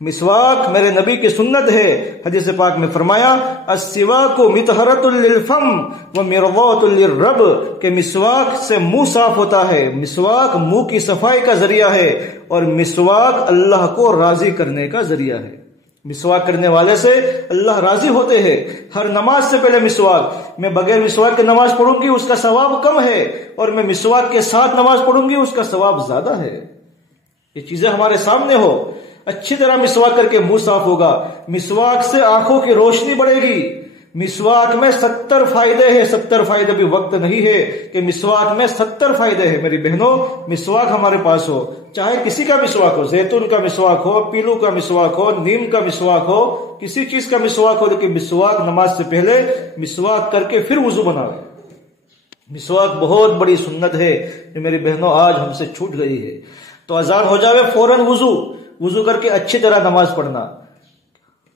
مسواک میرے نبی کی سنت ہے۔ حدیث پاک میں فرمایا السواک مطہرۃ للفم ومرضاۃ للرب، کہ مسواک سے منہ صاف ہوتا ہے، مسواک منہ کی صفائی کا ذریعہ ہے، اور مسواک اللہ کو راضی کرنے کا ذریعہ ہے۔ مسواک کرنے والے سے اللہ راضی ہوتے ہیں۔ ہر نماز سے پہلے مسواک، میں بغیر مسواک کے نماز پڑھوں گی اس کا ثواب کم ہے، اور میں مسواک کے ساتھ نماز پڑھوں گی اس کا ثواب زیادہ ہے۔ یہ چیزیں ہمارے سامنے ہو، اچھی طرح مسواک کر کے منہ صاف ہوگا، مسواک سے آنکھوں کی روشنی بڑھے گی۔ مسواک میں 70 فائدے ہیں، 70 فائدے بھی وقت نہیں ہے کہ مسواک میں 70 فائدے ہیں۔ میری بہنوں، مسواک ہمارے پاس ہو، چاہے کسی کا مسواک ہو، زیتون کا مسواک ہو، پیلو کا مسواک ہو، نیم کا مسواک ہو، کسی چیز کا مسواک ہو، لیکن مسواک نماز سے پہلے مسواک کر کے پھر وضو بناؤ۔ مسواک بہت بڑی سنت ہے جو میری بہنوں آج ہم سے چھوٹ گئی ہے۔ تو اذان ہو جاوے فوراً وضو کر کے اچھی طرح نماز پڑھنا۔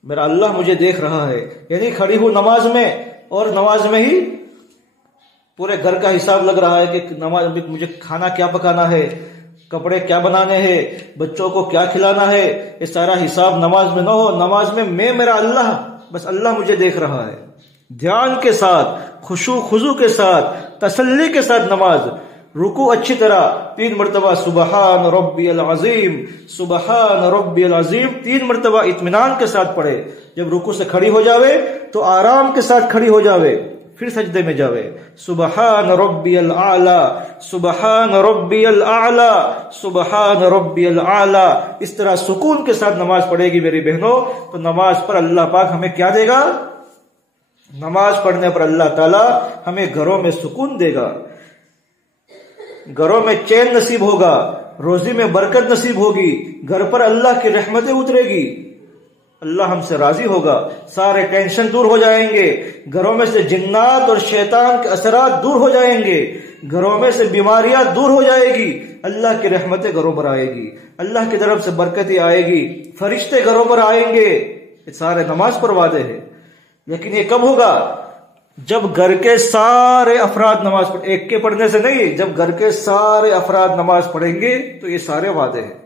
میرا اللہ مجھے دیکھ رہا ہے، یعنی کھڑی ہوں نماز میں، اور نماز میں ہی پورے گھر کا حساب لگ رہا ہے کہ نماز میں مجھے کھانا کیا پکانا ہے، کپڑے کیا بنانے ہیں، بچوں کو کیا کھلانا ہے، یہ سارا حساب نماز میں نہ ہو۔ نماز میں میرا اللہ، بس اللہ مجھے دیکھ رہا ہے۔ دھیان کے ساتھ، خشوع خضوع کے ساتھ، تسلی کے ساتھ نماز، رکوع اچھی طرح 3 مرتبہ سبحان ربی العظیم، سبحان ربی العظیم 3 مرتبہ اطمینان کے ساتھ پڑھے۔ جب رکوع سے کھڑی ہو جاوے تو آرام کے ساتھ کھڑی ہو جاوے، پھر سجدے میں جاوے، سبحان ربی الاعلی، سبحان ربی الاعلی، سبحان ربی الاعلی، اس طرح سکون کے ساتھ نماز پڑھے گی میری بہنوں، تو نماز پر اللہ پاک ہمیں کیا دے گا؟ نماز پڑھنے پر اللہ تعالی ہمیں گھروں میں سکون دے گا، گھروں میں چین نصیب ہوگا، روزی میں برکت نصیب ہوگی، گھر پر اللہ کی رحمتیں اترے گی، اللہ ہم سے راضی ہوگا، سارے ٹینشن دور ہو جائیں گے، گھروں میں سے جنات اور شیطان کے اثرات دور ہو جائیں گے، گھروں میں سے بیماریاں دور ہو جائے گی، اللہ کی رحمتیں گھروں پر آئے گی، اللہ کی طرف سے برکتیں آئے گی، فرشتے گھروں پر آئیں گے۔ یہ سارے نماز پر وعدے ہیں، لیکن یہ کب ہوگا؟ جب گھر کے سارے افراد نماز پڑھیں، ایک کے پڑھنے سے نہیں، جب گھر کے سارے افراد نماز پڑھیں گے تو یہ سارے وعدے ہیں۔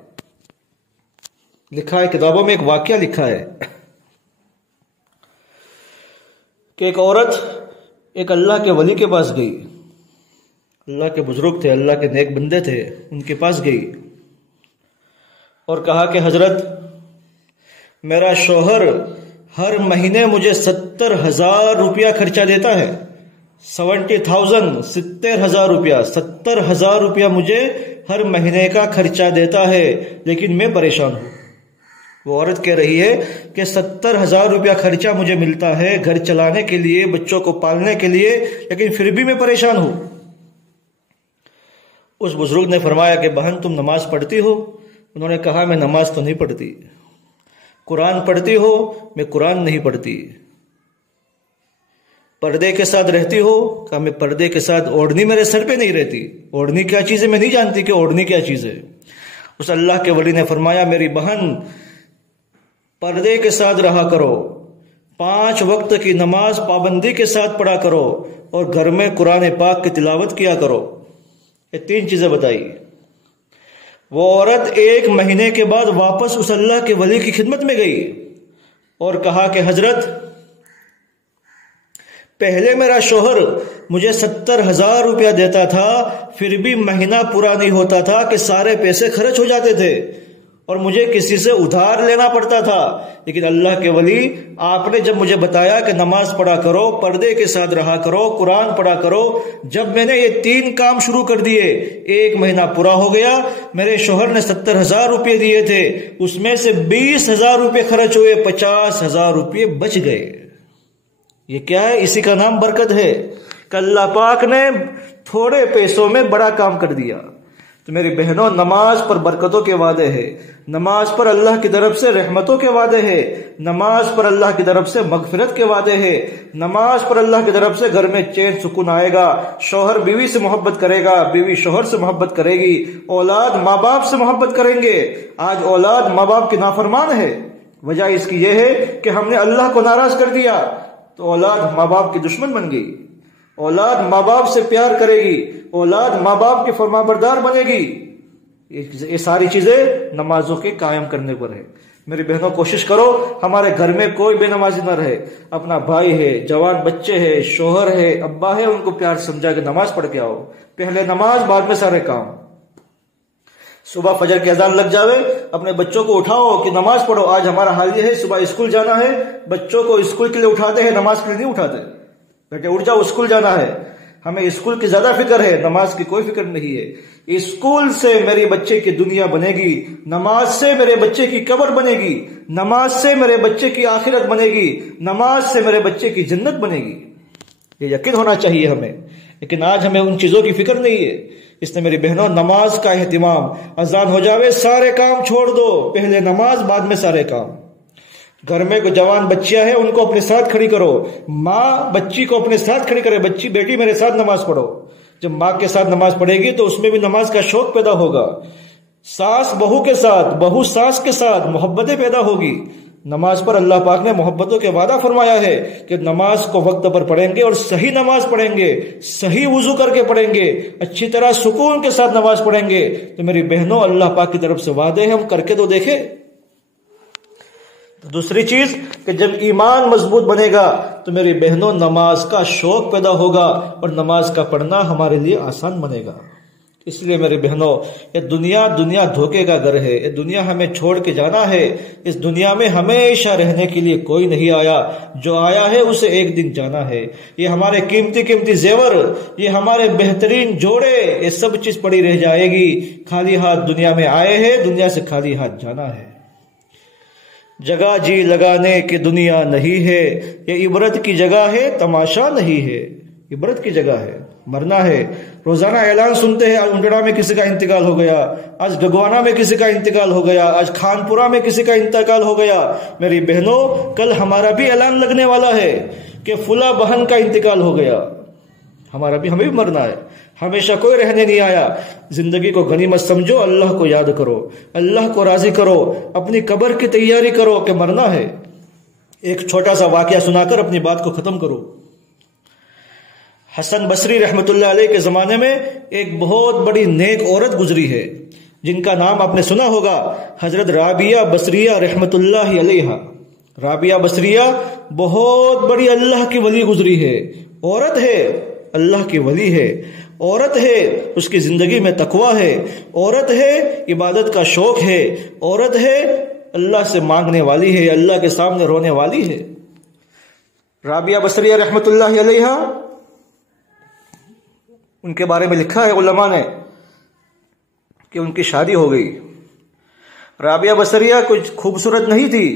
لکھا ہے کتابوں میں، ایک واقعہ لکھا ہے کہ ایک عورت ایک اللہ کے ولی کے پاس گئی، اللہ کے بزرگ تھے، اللہ کے نیک بندے تھے، ان کے پاس گئی اور کہا کہ حضرت، میرا شوہر ہر مہینے مجھے 70,000 روپیہ خرچہ دیتا ہے، 70,000 70,000 روپیہ، 70,000 روپیہ مجھے ہر مہینے کا خرچہ دیتا ہے، لیکن میں پریشان ہوں۔ وہ عورت کہہ رہی ہے کہ 70,000 روپیہ خرچہ مجھے ملتا ہے گھر چلانے کے لیے، بچوں کو پالنے کے لیے، لیکن پھر بھی میں پریشان ہوں۔ اس بزرگ نے فرمایا کہ بہن تم نماز پڑھتی ہو؟ انہوں نے کہا میں نماز تو نہیں پڑھتی۔ قرآن پڑھتی ہو؟ میں قرآن نہیں پڑھتی۔ پردے کے ساتھ رہتی ہو؟ کہا میں پردے کے ساتھ، اوڑھنی میرے سر پہ نہیں رہتی، اوڑھنی کیا چیز ہے میں نہیں جانتی کہ اوڑھنی کیا چیز ہے۔ اس اللہ کے ولی نے فرمایا میری بہن پردے کے ساتھ رہا کرو، 5 وقت کی نماز پابندی کے ساتھ پڑھا کرو، اور گھر میں قرآن پاک کی تلاوت کیا کرو۔ یہ 3 چیزیں بتائی۔ وہ عورت 1 مہینے کے بعد واپس اس اللہ کے ولی کی خدمت میں گئی اور کہا کہ حضرت، پہلے میرا شوہر مجھے 70,000 روپیہ دیتا تھا، پھر بھی مہینہ پورا نہیں ہوتا تھا کہ سارے پیسے خرچ ہو جاتے تھے اور مجھے کسی سے ادھار لینا پڑتا تھا، لیکن اللہ کے ولی آپ نے جب مجھے بتایا کہ نماز پڑھا کرو، پردے کے ساتھ رہا کرو، قرآن پڑھا کرو، جب میں نے یہ 3 کام شروع کر دیے، 1 مہینہ پورا ہو گیا، میرے شوہر نے 70,000 روپے دیے تھے، اس میں سے 20,000 روپے خرچ ہوئے، 50,000 روپے بچ گئے۔ یہ کیا ہے؟ اسی کا نام برکت ہے کہ اللہ پاک نے تھوڑے پیسوں میں بڑا کام کر دیا۔ تو میری بہنوں، نماز پر برکتوں کے وعدے ہیں، نماز پر اللہ کی طرف سے رحمتوں کے وعدے ہیں، نماز پر اللہ کی طرف سے مغفرت کے وعدے ہیں، نماز پر اللہ کی طرف سے گھر میں چین سکون آئے گا، شوہر بیوی سے محبت کرے گا، بیوی شوہر سے محبت کرے گی، اولاد ماں باپ سے محبت کریں گے۔ آج اولاد ماں باپ کی نافرمان ہے، وجہ اس کی یہ ہے کہ ہم نے اللہ کو ناراض کر دیا، تو اولاد ماں باپ کی دشمن بن گئی، اولاد ماں باپ سے پیار کرے گی، اولاد ماں باپ کی فرمانبردار بنے گی۔ یہ ساری چیزیں نمازوں کے قائم کرنے پر ہے۔ میری بہنوں کوشش کرو ہمارے گھر میں کوئی بے نمازی نہ رہے. اپنا بھائی ہے، جوان بچے ہے، شوہر ہے، ابا ہے، ان کو پیار سمجھا کہ نماز پڑھ کے آؤ. پہلے نماز، بعد میں سارے کام. صبح فجر کی اذان لگ جاوے، اپنے بچوں کو اٹھاؤ کہ نماز پڑھو. آج ہمارا حال یہ ہے، صبح اسکول جانا ہے، بچوں کو اسکول کے لیے اٹھاتے ہیں، نماز کے لیے نہیں اٹھاتے. بیٹے اٹھ جاؤ، اسکول جانا ہے. ہمیں اسکول کی زیادہ فکر ہے، نماز کی کوئی فکر نہیں ہے. اسکول سے میرے بچے کی دنیا بنے گی، نماز سے میرے بچے کی قبر بنے گی، نماز سے میرے بچے کی آخرت بنے گی، نماز سے میرے بچے کی جنت بنے گی. یہ یقین ہونا چاہیے ہمیں. لیکن آج ہمیں ان چیزوں کی فکر نہیں ہے. اس نے میری بہنوں نماز کا اہتمام، اذان ہو جاوے سارے کام چھوڑ دو، پہلے نماز بعد میں سارے کام. گھر میں کوئی جوان بچیاں ہیں ان کو اپنے ساتھ کھڑی کرو. ماں بچی کو اپنے ساتھ کھڑی کرے، بچی بیٹی میرے ساتھ نماز پڑھو. جب ماں کے ساتھ نماز پڑھے گی تو اس میں بھی نماز کا شوق پیدا ہوگا. ساس بہو کے ساتھ، بہو ساس کے ساتھ محبتیں پیدا ہوگی. نماز پر اللہ پاک نے محبتوں کے وعدہ فرمایا ہے کہ نماز کو وقت پر پڑھیں گے اور صحیح نماز پڑھیں گے، صحیح وضو کر کے پڑھیں گے، اچھی طرح سکون کے ساتھ نماز پڑھیں گے. تو میری بہنوں اللہ پاک کی طرف سے وعدے ہیں، ہم کر کے تو دیکھیں. دوسری چیز کہ جب ایمان مضبوط بنے گا تو میری بہنوں نماز کا شوق پیدا ہوگا اور نماز کا پڑھنا ہمارے لیے آسان بنے گا. اس لیے میری بہنوں یہ دنیا دھوکے کا گھر ہے. یہ دنیا ہمیں چھوڑ کے جانا ہے. اس دنیا میں ہمیشہ رہنے کے لیے کوئی نہیں آیا. جو آیا ہے اسے ایک دن جانا ہے. یہ ہمارے قیمتی زیور، یہ ہمارے بہترین جوڑے، یہ سب چیز پڑی رہ جائے گی. خالی ہاتھ دنیا میں آئے ہیں، دنیا سے خالی ہاتھ جانا ہے. جگہ جی لگانے کی دنیا نہیں ہے، یہ عبرت کی جگہ ہے، تماشا نہیں ہے. عبرت کی جگہ ہے، مرنا ہے. روزانہ اعلان سنتے ہیں، آج انڈڑا میں کسی کا انتقال ہو گیا، آج گگوانا میں کسی کا انتقال ہو گیا، آج خانپورہ میں کسی کا انتقال ہو گیا. میری بہنوں کل ہمارا بھی اعلان لگنے والا ہے کہ فلاں بہن کا انتقال ہو گیا. ہمیں بھی مرنا ہے. ہمیشہ کوئی رہنے نہیں آیا. زندگی کو غنیمت سمجھو، اللہ کو یاد کرو، اللہ کو راضی کرو، اپنی قبر کی تیاری کرو کہ مرنا ہے. ایک چھوٹا سا واقعہ سنا کر اپنی بات کو ختم کرو. حسن بصری رحمت اللہ علیہ کے زمانے میں ایک بہت بڑی نیک عورت گزری ہے جن کا نام آپ نے سنا ہوگا، حضرت رابعہ بصریہ رحمت اللہ علیہ. رابعہ بصریہ بہت بڑی اللہ کی ولی گزری ہے. عورت ہے، اللہ کی ولی ہے. عورت ہے، اس کی زندگی میں تقویٰ ہے. عورت ہے، عبادت کا شوق ہے. عورت ہے، اللہ سے مانگنے والی ہے، اللہ کے سامنے رونے والی ہے. رابعہ بصریہ رحمت اللہ علیہ، ان کے بارے میں لکھا ہے علماء نے کہ ان کی شادی ہو گئی. رابعہ بصریہ کچھ خوبصورت نہیں تھی،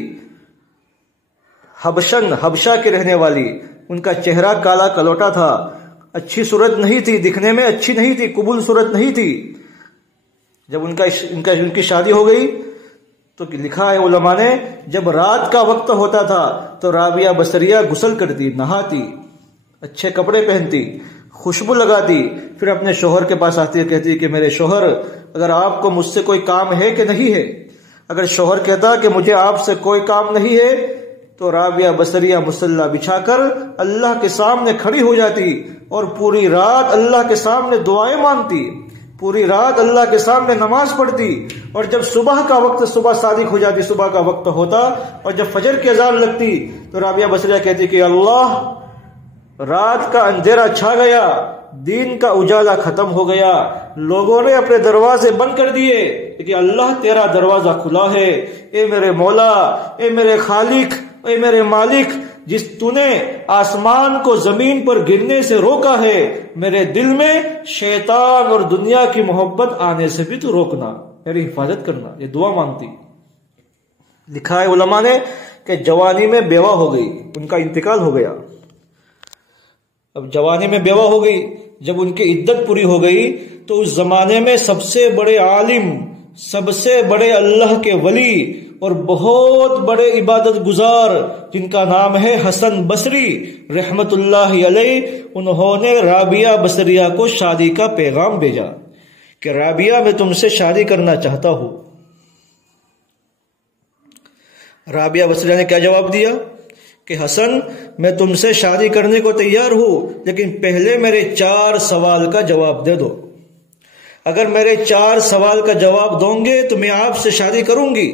حبشہ کی رہنے والی. ان کا چہرہ کالا کلوٹا تھا، اچھی صورت نہیں تھی، دکھنے میں اچھی نہیں تھی، قبول صورت نہیں تھی. جب ان کی شادی ہو گئی تو لکھا ہے علماء نے، جب رات کا وقت ہوتا تھا تو رابعہ بصریہ غسل کرتی، نہاتی، اچھے کپڑے پہنتی، خوشبو لگاتی، پھر اپنے شوہر کے پاس آتی ہے، کہتی کہ میرے شوہر اگر آپ کو مجھ سے کوئی کام ہے کہ نہیں ہے. اگر شوہر کہتا کہ مجھے آپ سے کوئی کام نہیں ہے تو رابعہ بصریہ مصلی بچھا کر اللہ کے سامنے کھڑی ہو جاتی اور پوری رات اللہ کے سامنے دعائیں مانگتی، پوری رات اللہ کے سامنے نماز پڑھتی. اور جب صبح کا وقت، صبح صادق ہو جاتی، صبح کا وقت ہوتا اور جب فجر کی اذان لگتی تو رابعہ بصریہ کہتی کہ اللہ، رات کا اندھیرا چھا گیا، دین کا اجالا ختم ہو گیا، لوگوں نے اپنے دروازے بند کر دیے، کہ اللہ تیرا دروازہ کھلا ہے. اے میرے مولا، اے میرے خالق، اے میرے مالک، جس تو نے آسمان کو زمین پر گرنے سے روکا ہے، میرے دل میں شیطان اور دنیا کی محبت آنے سے بھی تو روکنا، میری حفاظت کرنا. یہ دعا مانگتی. لکھا ہے علماء نے کہ جوانی میں بیوہ ہو گئی، ان کا انتقال ہو گیا. اب جوانی میں بیوہ ہو گئی، جب ان کی عدت پوری ہو گئی تو اس زمانے میں سب سے بڑے عالم، سب سے بڑے اللہ کے ولی اور بہت بڑے عبادت گزار جن کا نام ہے حسن بصری رحمت اللہ علیہ، انہوں نے رابعہ بصریہ کو شادی کا پیغام بھیجا کہ رابعہ میں تم سے شادی کرنا چاہتا ہوں. رابعہ بصریہ نے کیا جواب دیا کہ حسن میں تم سے شادی کرنے کو تیار ہوں، لیکن پہلے میرے 4 سوال کا جواب دے دو. اگر میرے 4 سوال کا جواب دوں گے تو میں آپ سے شادی کروں گی.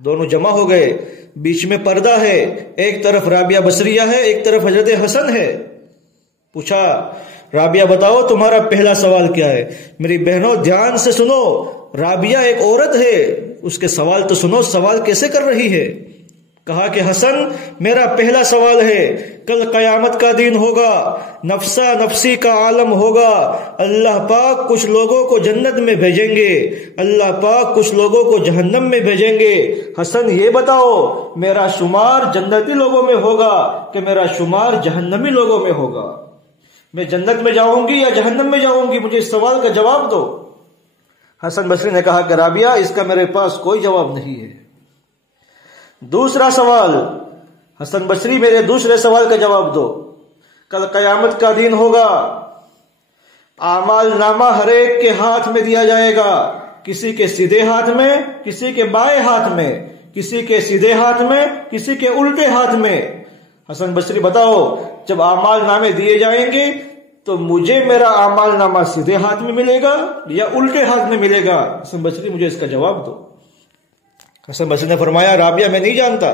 دونوں جمع ہو گئے، بیچ میں پردہ ہے، ایک طرف رابعہ بصریہ ہے، ایک طرف حضرت حسن ہے۔ پوچھا رابعہ بتاؤ تمہارا پہلا سوال کیا ہے؟ میری بہنوں دھیان سے سنو، رابعہ ایک عورت ہے، اس کے سوال تو سنو، سوال کیسے کر رہی ہے۔ کہا کہ حسن میرا پہلا سوال ہے، کل قیامت کا دن ہوگا، نفسا نفسی کا عالم ہوگا، اللہ پاک کچھ لوگوں کو جنت میں بھیجیں گے، اللہ پاک کچھ لوگوں کو جہنم میں بھیجیں گے۔ حسن یہ بتاؤ میرا شمار جنتی لوگوں میں ہوگا کہ میرا شمار جہنمی لوگوں میں ہوگا؟ میں جنت میں جاؤں گی یا جہنم میں جاؤں گی؟ مجھے اس سوال کا جواب دو۔ حسن بصری نے کہا کہ رابعہ اس کا میرے پاس کوئی جواب نہیں ہے۔ دوسرا سوال، حسن بصری میرے دوسرے سوال کا جواب دو۔ کل قیامت کا دن ہوگا، اعمال نامہ ہر ایک کے ہاتھ میں دیا جائے گا، کسی کے سیدھے ہاتھ میں، کسی کے بائیں ہاتھ میں، کسی کے سیدھے ہاتھ میں، کسی کے الٹے ہاتھ میں۔ حسن بصری بتاؤ جب اعمال نامے دیے جائیں گے تو مجھے میرا اعمال نامہ سیدھے ہاتھ میں ملے گا یا الٹے ہاتھ میں ملے گا؟ حسن بصری مجھے اس کا جواب دو۔ حسن بصری نے فرمایا رابعہ میں نہیں جانتا۔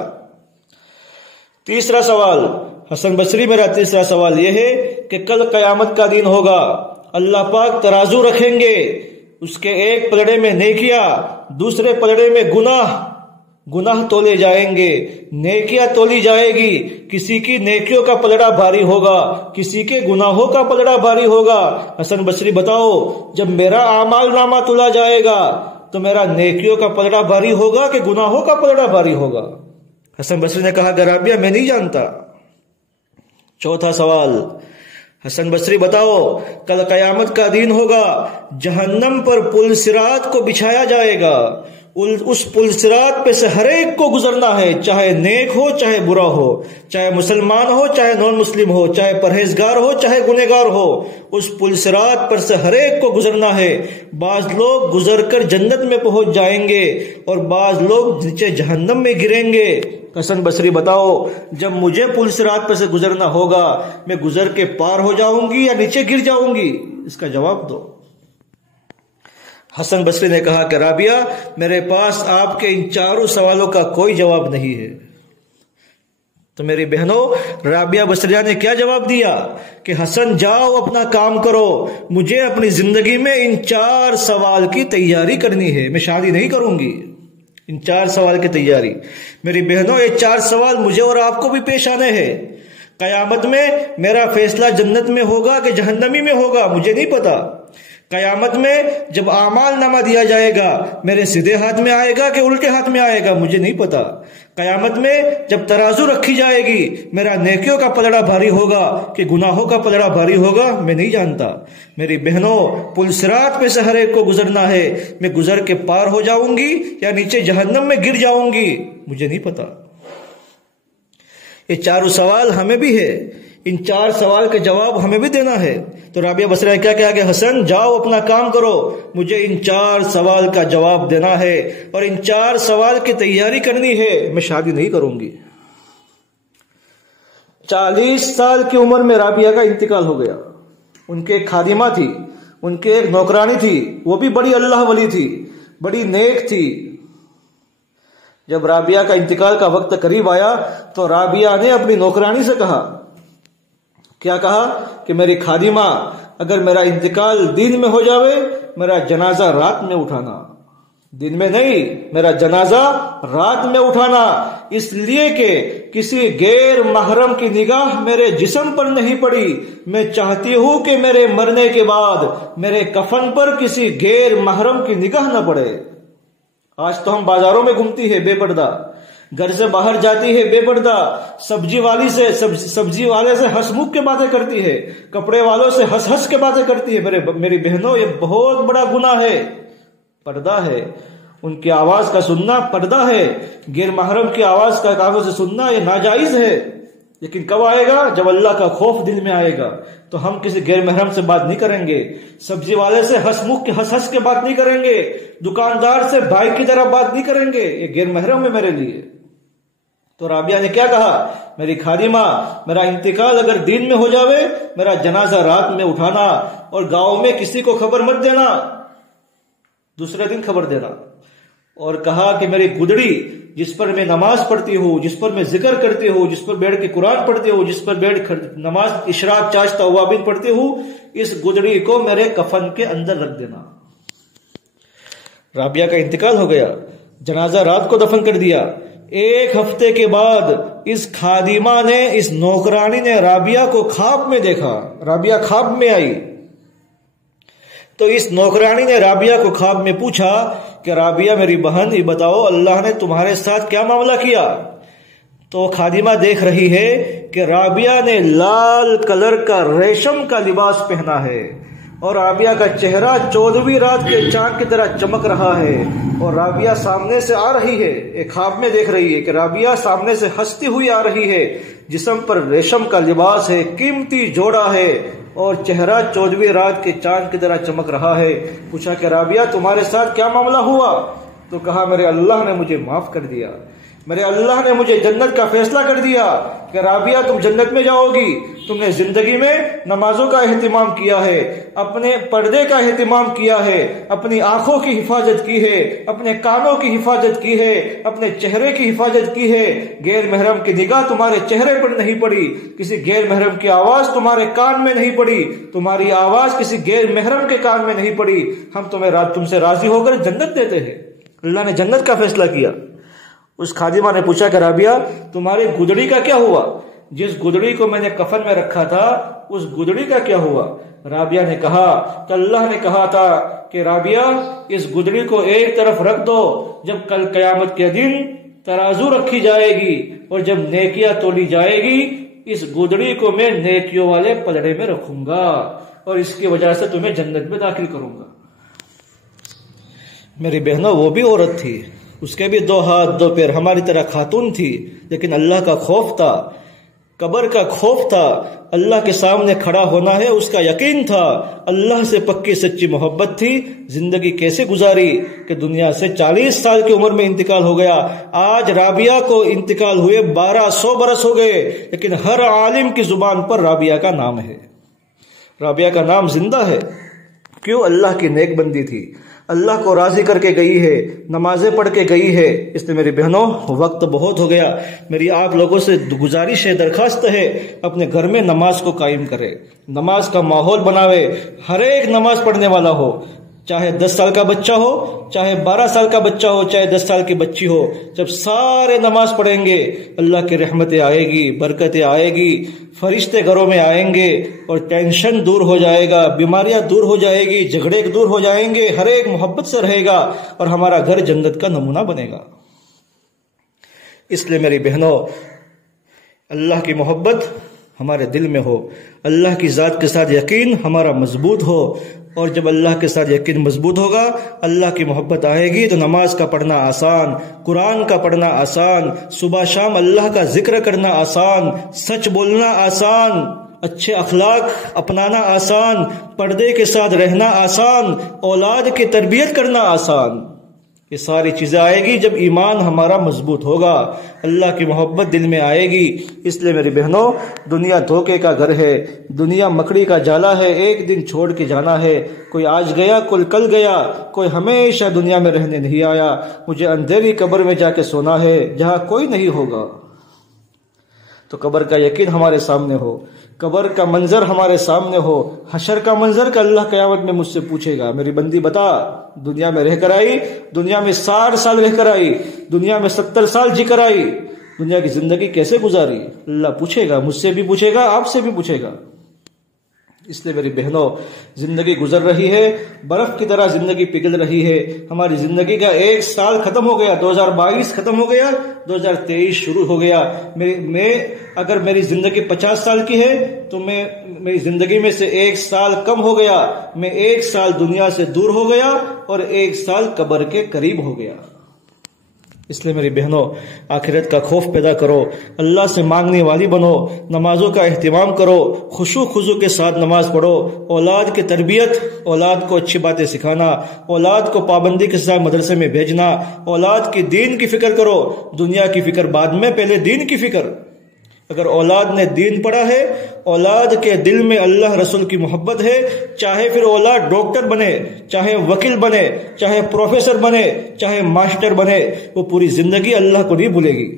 تیسرا سوال، حسن بصری میرا تیسرا سوال یہ ہے کہ کل قیامت کا دن ہوگا، اللہ پاک ترازو رکھیں گے، اس کے ایک پلڑے میں نیکیاں، دوسرے پلڑے میں گناہ تولے جائیں گے، نیکیاں تولی جائے گی، کسی کی نیکیوں کا پلڑا بھاری ہوگا، کسی کے گناہوں کا پلڑا بھاری ہوگا۔ حسن بصری بتاؤ جب میرا اعمال نامہ تولا جائے گا تو میرا نیکیوں کا پلڑا بھاری ہوگا کہ گناہوں کا پلڑا بھاری ہوگا؟ حسن بصری نے کہا کہ رابعہ میں نہیں جانتا۔ چوتھا سوال، حسن بصری بتاؤ کل قیامت کا دن ہوگا، جہنم پر پل صراط کو بچھایا جائے گا، اس پل صراط پہ سے ہر ایک کو گزرنا ہے، چاہے نیک ہو چاہے برا ہو، چاہے مسلمان ہو چاہے نان مسلم ہو، چاہے پرہیزگار ہو چاہے گنہگار ہو، اس پل صراط پر سے ہر ایک کو گزرنا ہے۔ بعض لوگ گزر کر جنت میں پہنچ جائیں گے اور بعض لوگ نیچے جہنم میں گریں گے۔ حسن بصری بتاؤ جب مجھے پل صراط پر سے گزرنا ہوگا میں گزر کے پار ہو جاؤں گی یا نیچے گر جاؤں گی؟ اس کا جواب دو۔ حسن بصری نے کہا کہ رابعہ میرے پاس آپ کے ان چاروں سوالوں کا کوئی جواب نہیں ہے۔ تو میری بہنوں رابعہ بصریہ نے کیا جواب دیا کہ حسن جاؤ اپنا کام کرو، مجھے اپنی زندگی میں ان 4 سوال کی تیاری کرنی ہے، میں شادی نہیں کروں گی۔ ان 4 سوال کی تیاری، میری بہنوں یہ 4 سوال مجھے اور آپ کو بھی پیش آنے ہیں۔ قیامت میں میرا فیصلہ جنت میں ہوگا کہ جہنمی میں ہوگا مجھے نہیں پتا۔ قیامت میں جب اعمال نامہ دیا جائے گا میرے سیدھے ہاتھ میں آئے گا کہ الٹے ہاتھ میں آئے گا مجھے نہیں پتا۔ قیامت میں جب ترازو رکھی جائے گی میرا نیکیوں کا پلڑا بھاری ہوگا کہ گناہوں کا پلڑا بھاری ہوگا میں نہیں جانتا۔ میری بہنوں پل صراط پہ سے ہر ایک کو گزرنا ہے، میں گزر کے پار ہو جاؤں گی یا نیچے جہنم میں گر جاؤں گی مجھے نہیں پتا۔ یہ 4 سوال ہمیں بھی ہے، ان 4 سوال کے جواب ہمیں بھی دینا ہے۔ تو رابعہ بصریہ نے کیا کہا کہ حسن جاؤ اپنا کام کرو، مجھے ان 4 سوال کا جواب دینا ہے اور ان 4 سوال کی تیاری کرنی ہے، میں شادی نہیں کروں گی۔ 40 سال کی عمر میں رابعہ کا انتقال ہو گیا۔ ان کے ایک خادمہ تھی، ان کے ایک نوکرانی تھی، وہ بھی بڑی اللہ ولی تھی، بڑی نیک تھی۔ جب رابعہ کا انتقال کا وقت قریب آیا تو رابعہ نے اپنی نوکرانی سے کہا، کیا کہا کہ میری خادمہ اگر میرا انتقال دن میں ہو جاوے میرا جنازہ رات میں اٹھانا، دن میں نہیں میرا جنازہ رات میں اٹھانا، اس لیے کہ کسی غیر محرم کی نگاہ میرے جسم پر نہیں پڑی، میں چاہتی ہوں کہ میرے مرنے کے بعد میرے کفن پر کسی غیر محرم کی نگاہ نہ پڑے۔ آج تو ہم بازاروں میں گھومتی ہے بے پردہ، گھر سے باہر جاتی ہے بے پردہ، سبزی والے سے ہنس مکھ کے باتیں کرتی ہے، کپڑے والوں سے ہنس ہنس کے باتیں کرتی ہے۔ میری بہنوں یہ بہت بڑا گناہ ہے، پردہ ہے، ان کی آواز کا سننا پردہ ہے، غیر محرم کی آواز کا کانوں سے سننا یہ ناجائز ہے۔ لیکن کب آئے گا؟ جب اللہ کا خوف دل میں آئے گا تو ہم کسی غیر محرم سے بات نہیں کریں گے، سبزی والے سے ہنس ہنس کے بات نہیں کریں گے، دکاندار سے بھائی کی طرح بات نہیں کریں گے، یہ غیر محرم ہے میرے لیے۔ تو رابعہ نے کیا کہا، میری خادمہ میرا انتقال اگر دن میں ہو جاوے میرا جنازہ رات میں اٹھانا اور گاؤں میں کسی کو خبر مت دینا، دوسرے دن خبر دینا۔ اور کہا کہ میری گدڑی جس پر میں نماز پڑھتی ہوں، جس پر میں ذکر کرتی ہوں، جس پر بیٹھ کے قرآن پڑھتی ہوں، جس پر بیٹھ نماز اشراق چاشتہ اوابین پڑھتی ہوں، اس گدڑی کو میرے کفن کے اندر رکھ دینا۔ رابعہ کا انتقال ہو گیا، جنازہ رات کو دفن کر دیا۔ ایک ہفتے کے بعد اس خادمہ نے، اس نوکرانی نے رابعہ کو خواب میں دیکھا۔ رابعہ خواب میں آئی تو اس نوکرانی نے رابعہ کو خواب میں پوچھا کہ رابعہ میری بہن، یہ بتاؤ اللہ نے تمہارے ساتھ کیا معاملہ کیا؟ تو خادمہ دیکھ رہی ہے کہ رابعہ نے لال کلر کا ریشم کا لباس پہنا ہے اور رابعہ کا چہرہ 14ویں رات کے چاند کی طرح چمک رہا ہے، اور رابعہ سامنے سے آ رہی ہے۔ ایک خواب میں دیکھ رہی ہے کہ رابعہ سامنے سے ہنستی ہوئی آ رہی ہے، جسم پر ریشم کا لباس ہے، قیمتی جوڑا ہے اور چہرہ 14ویں رات کے چاند کی طرح چمک رہا ہے۔ پوچھا کہ رابعہ تمہارے ساتھ کیا معاملہ ہوا؟ تو کہا میرے اللہ نے مجھے معاف کر دیا، میرے اللہ نے مجھے جنت کا فیصلہ کر دیا کہ رابعہ تم جنت میں جاؤ گی۔ تم نے زندگی میں نمازوں کا اہتمام کیا ہے، اپنے پردے کا اہتمام کیا ہے، اپنی آنکھوں کی حفاظت کی ہے، اپنے کانوں کی حفاظت کی ہے، اپنے چہرے کی حفاظت کی ہے۔ غیر محرم کی نگاہ تمہارے چہرے پر نہیں پڑی، کسی غیر محرم کی آواز تمہارے کان میں نہیں پڑی، تمہاری آواز کسی غیر محرم کے کان میں نہیں پڑی۔ ہم تم سے راضی ہو کر جنت دیتے ہیں۔ اللہ نے جنت کا فیصلہ کیا۔ اس خادمہ نے پوچھا کہ رابعہ تمہاری گدڑی کا کیا ہوا؟ جس گدڑی کو میں نے کفن میں رکھا تھا اس گدڑی کا کیا ہوا؟ رابعہ نے کہا کہ اللہ نے کہا تھا کہ رابعہ اس گدڑی کو ایک طرف رکھ دو، جب کل قیامت کے دن ترازو رکھی جائے گی اور جب نیکیاں تولی جائے گی، اس گدڑی کو میں نیکیوں والے پلڑے میں رکھوں گا اور اس کی وجہ سے تمہیں جنت میں داخل کروں گا۔ میری بہنوں، وہ بھی عورت تھی، اس کے بھی 2 ہاتھ 2 پیر، ہماری طرح خاتون تھی، لیکن اللہ کا خوف تھا، قبر کا خوف تھا، اللہ کے سامنے کھڑا ہونا ہے اس کا یقین تھا، اللہ سے پکی سچی محبت تھی۔ زندگی کیسے گزاری کہ دنیا سے 40 سال کی عمر میں انتقال ہو گیا۔ آج رابعہ کو انتقال ہوئے 1200 برس ہو گئے، لیکن ہر عالم کی زبان پر رابعہ کا نام ہے، رابعہ کا نام زندہ ہے۔ کیوں؟ اللہ کی نیک بندی تھی، اللہ کو راضی کر کے گئی ہے، نمازیں پڑھ کے گئی ہے۔ اس لیے میری بہنوں، وقت بہت ہو گیا، میری آپ لوگوں سے گزارش ہے، درخواست ہے، اپنے گھر میں نماز کو قائم کرے، نماز کا ماحول بناوے، ہر ایک نماز پڑھنے والا ہو، چاہے 10 سال کا بچہ ہو، چاہے 12 سال کا بچہ ہو، چاہے 10 سال کی بچی ہو۔ جب سارے نماز پڑھیں گے اللہ کی رحمتیں آئے گی، برکتیں آئے گی، فرشتے گھروں میں آئیں گے اور ٹینشن دور ہو جائے گا، بیماریاں دور ہو جائے گی، جھگڑے دور ہو جائیں گے، ہر ایک محبت سے رہے گا اور ہمارا گھر جنت کا نمونہ بنے گا۔ اس لیے میری بہنوں، اللہ کی محبت ہمارے دل میں ہو، اللہ کی ذات کے ساتھ یقین ہمارا مضبوط ہو، اور جب اللہ کے ساتھ یقین مضبوط ہوگا، اللہ کی محبت آئے گی تو نماز کا پڑھنا آسان، قرآن کا پڑھنا آسان، صبح شام اللہ کا ذکر کرنا آسان، سچ بولنا آسان، اچھے اخلاق اپنانا آسان، پردے کے ساتھ رہنا آسان، اولاد کی تربیت کرنا آسان۔ یہ ساری چیزیں آئے گی جب ایمان ہمارا مضبوط ہوگا، اللہ کی محبت دل میں آئے گی۔ اس لیے میری بہنوں، دنیا دھوکے کا گھر ہے، دنیا مکڑی کا جالا ہے، ایک دن چھوڑ کے جانا ہے۔ کوئی آج گیا، کوئی کل گیا، کوئی ہمیشہ دنیا میں رہنے نہیں آیا۔ مجھے اندھیری قبر میں جا کے سونا ہے جہاں کوئی نہیں ہوگا۔ تو قبر کا یقین ہمارے سامنے ہو، قبر کا منظر ہمارے سامنے ہو، حشر کا منظر کا اللہ قیامت میں مجھ سے پوچھے گا، میری بندی بتا، دنیا میں رہ کر آئی، دنیا میں 60 سال رہ کر آئی، دنیا میں 70 سال جی کر آئی، دنیا کی زندگی کیسے گزاری؟ اللہ پوچھے گا، مجھ سے بھی پوچھے گا، آپ سے بھی پوچھے گا۔ اس لیے میری بہنوں، زندگی گزر رہی ہے، برف کی طرح زندگی پگھل رہی ہے۔ ہماری زندگی کا 1 سال ختم ہو گیا، 2022 ختم ہو گیا، 2023 شروع ہو گیا۔ اگر میری زندگی 50 سال کی ہے تو میری زندگی میں سے 1 سال کم ہو گیا، میں 1 سال دنیا سے دور ہو گیا اور 1 سال قبر کے قریب ہو گیا۔ اس لیے میری بہنوں، آخرت کا خوف پیدا کرو، اللہ سے مانگنے والی بنو، نمازوں کا اہتمام کرو، خشوع خضوع کے ساتھ نماز پڑھو، اولاد کی تربیت، اولاد کو اچھی باتیں سکھانا، اولاد کو پابندی کے ساتھ مدرسے میں بھیجنا، اولاد کی دین کی فکر کرو، دنیا کی فکر بعد میں، پہلے دین کی فکر۔ اگر اولاد نے دین پڑھا ہے، اولاد کے دل میں اللہ رسول کی محبت ہے، چاہے پھر اولاد ڈاکٹر بنے، چاہے وکیل بنے، چاہے پروفیسر بنے، چاہے ماسٹر بنے، وہ پوری زندگی اللہ کو نہیں بھولے گی۔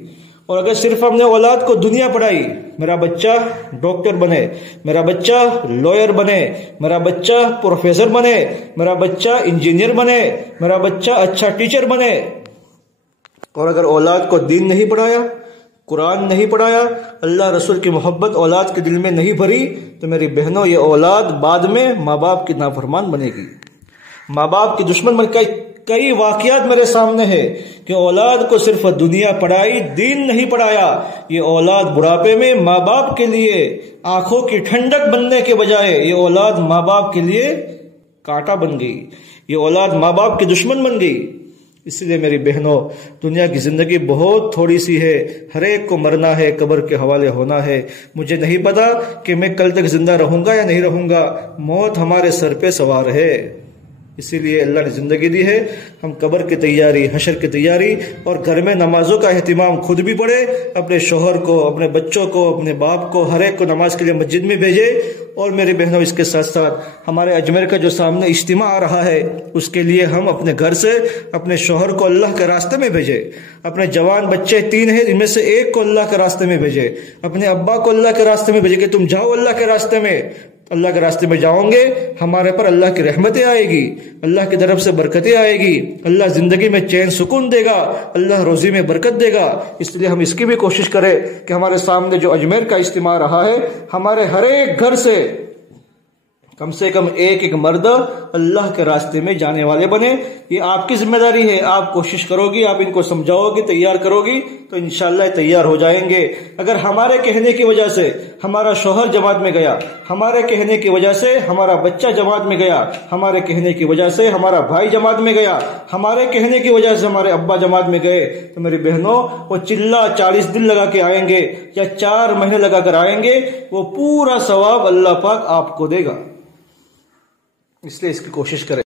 اور اگر صرف ہم نے اولاد کو دنیا پڑھائی، میرا بچہ ڈاکٹر بنے، میرا بچہ لائر بنے، میرا بچہ پروفیسر بنے، میرا بچہ انجینئر بنے، میرا بچہ اچھا ٹیچر بنے، اور اگر اولاد کو دین نہیں پڑھایا، قرآن نہیں پڑھایا، اللہ رسول کی محبت اولاد کے دل میں نہیں بھری، تو میری بہنوں یہ اولاد بعد میں ماں باپ کی نافرمان بنے گی، ماں باپ کی دشمن بن گئی۔ کئی واقعات میرے سامنے ہے کہ اولاد کو صرف دنیا پڑھائی، دین نہیں پڑھایا، یہ اولاد بڑھاپے میں ماں باپ کے لیے آنکھوں کی ٹھنڈک بننے کے بجائے یہ اولاد ماں باپ کے لیے کانٹا بن گئی، یہ اولاد ماں باپ کی دشمن بن گئی۔ اس لیے میری بہنوں، دنیا کی زندگی بہت تھوڑی سی ہے، ہر ایک کو مرنا ہے، قبر کے حوالے ہونا ہے۔ مجھے نہیں پتا کہ میں کل تک زندہ رہوں گا یا نہیں رہوں گا، موت ہمارے سر پہ سوار ہے۔ اسی لیے اللہ نے زندگی دی ہے، ہم قبر کی تیاری، حشر کی تیاری اور گھر میں نمازوں کا اہتمام خود بھی پڑھے، اپنے شوہر کو، اپنے بچوں کو، اپنے باپ کو، ہر ایک کو نماز کے لیے مسجد میں بھیجے۔ اور میرے بہنوں، اس کے ساتھ ساتھ ہمارے اجمیر کا جو سامنے اجتماع آ رہا ہے، اس کے لیے ہم اپنے گھر سے اپنے شوہر کو اللہ کے راستے میں بھیجے، اپنے جوان بچے 3 ہیں، ان میں سے ایک کو اللہ کے راستے میں بھیجے، اپنے ابا کو اللہ کے راستے میں بھیجے کہ تم جاؤ اللہ کے راستے میں۔ اللہ کے راستے میں جاؤں گے، ہمارے پر اللہ کی رحمتیں آئے گی، اللہ کی طرف سے برکتیں آئے گی، اللہ زندگی میں چین سکون دے گا، اللہ روزی میں برکت دے گا۔ اس لیے ہم اس کی بھی کوشش کریں کہ ہمارے سامنے جو اجمیر کا اجتماع رہا ہے، ہمارے ہر ایک گھر سے کم ایک مرد اللہ کے راستے میں جانے والے بنے۔ یہ آپ کی ذمہ داری ہے، آپ کوشش کرو گی، آپ ان کو سمجھاؤ گی، تیار کرو گی تو انشاءاللہ تیار ہو جائیں گے۔ اگر ہمارے کہنے کی وجہ سے ہمارا شوہر جماعت میں گیا، ہمارے کہنے کی وجہ سے ہمارا بچہ جماعت میں گیا، ہمارے کہنے کی وجہ سے ہمارا بھائی جماعت میں گیا، ہمارے کہنے کی وجہ سے ہمارے ابا جماعت میں گئے، تو میری بہنوں، وہ چلہ 40 دن لگا کے آئیں گے یا 4 مہینے لگا کر آئیں گے، وہ پورا ثواب اللہ پاک آپ کو دے گا۔ اس لیے اس کی کوشش کریں۔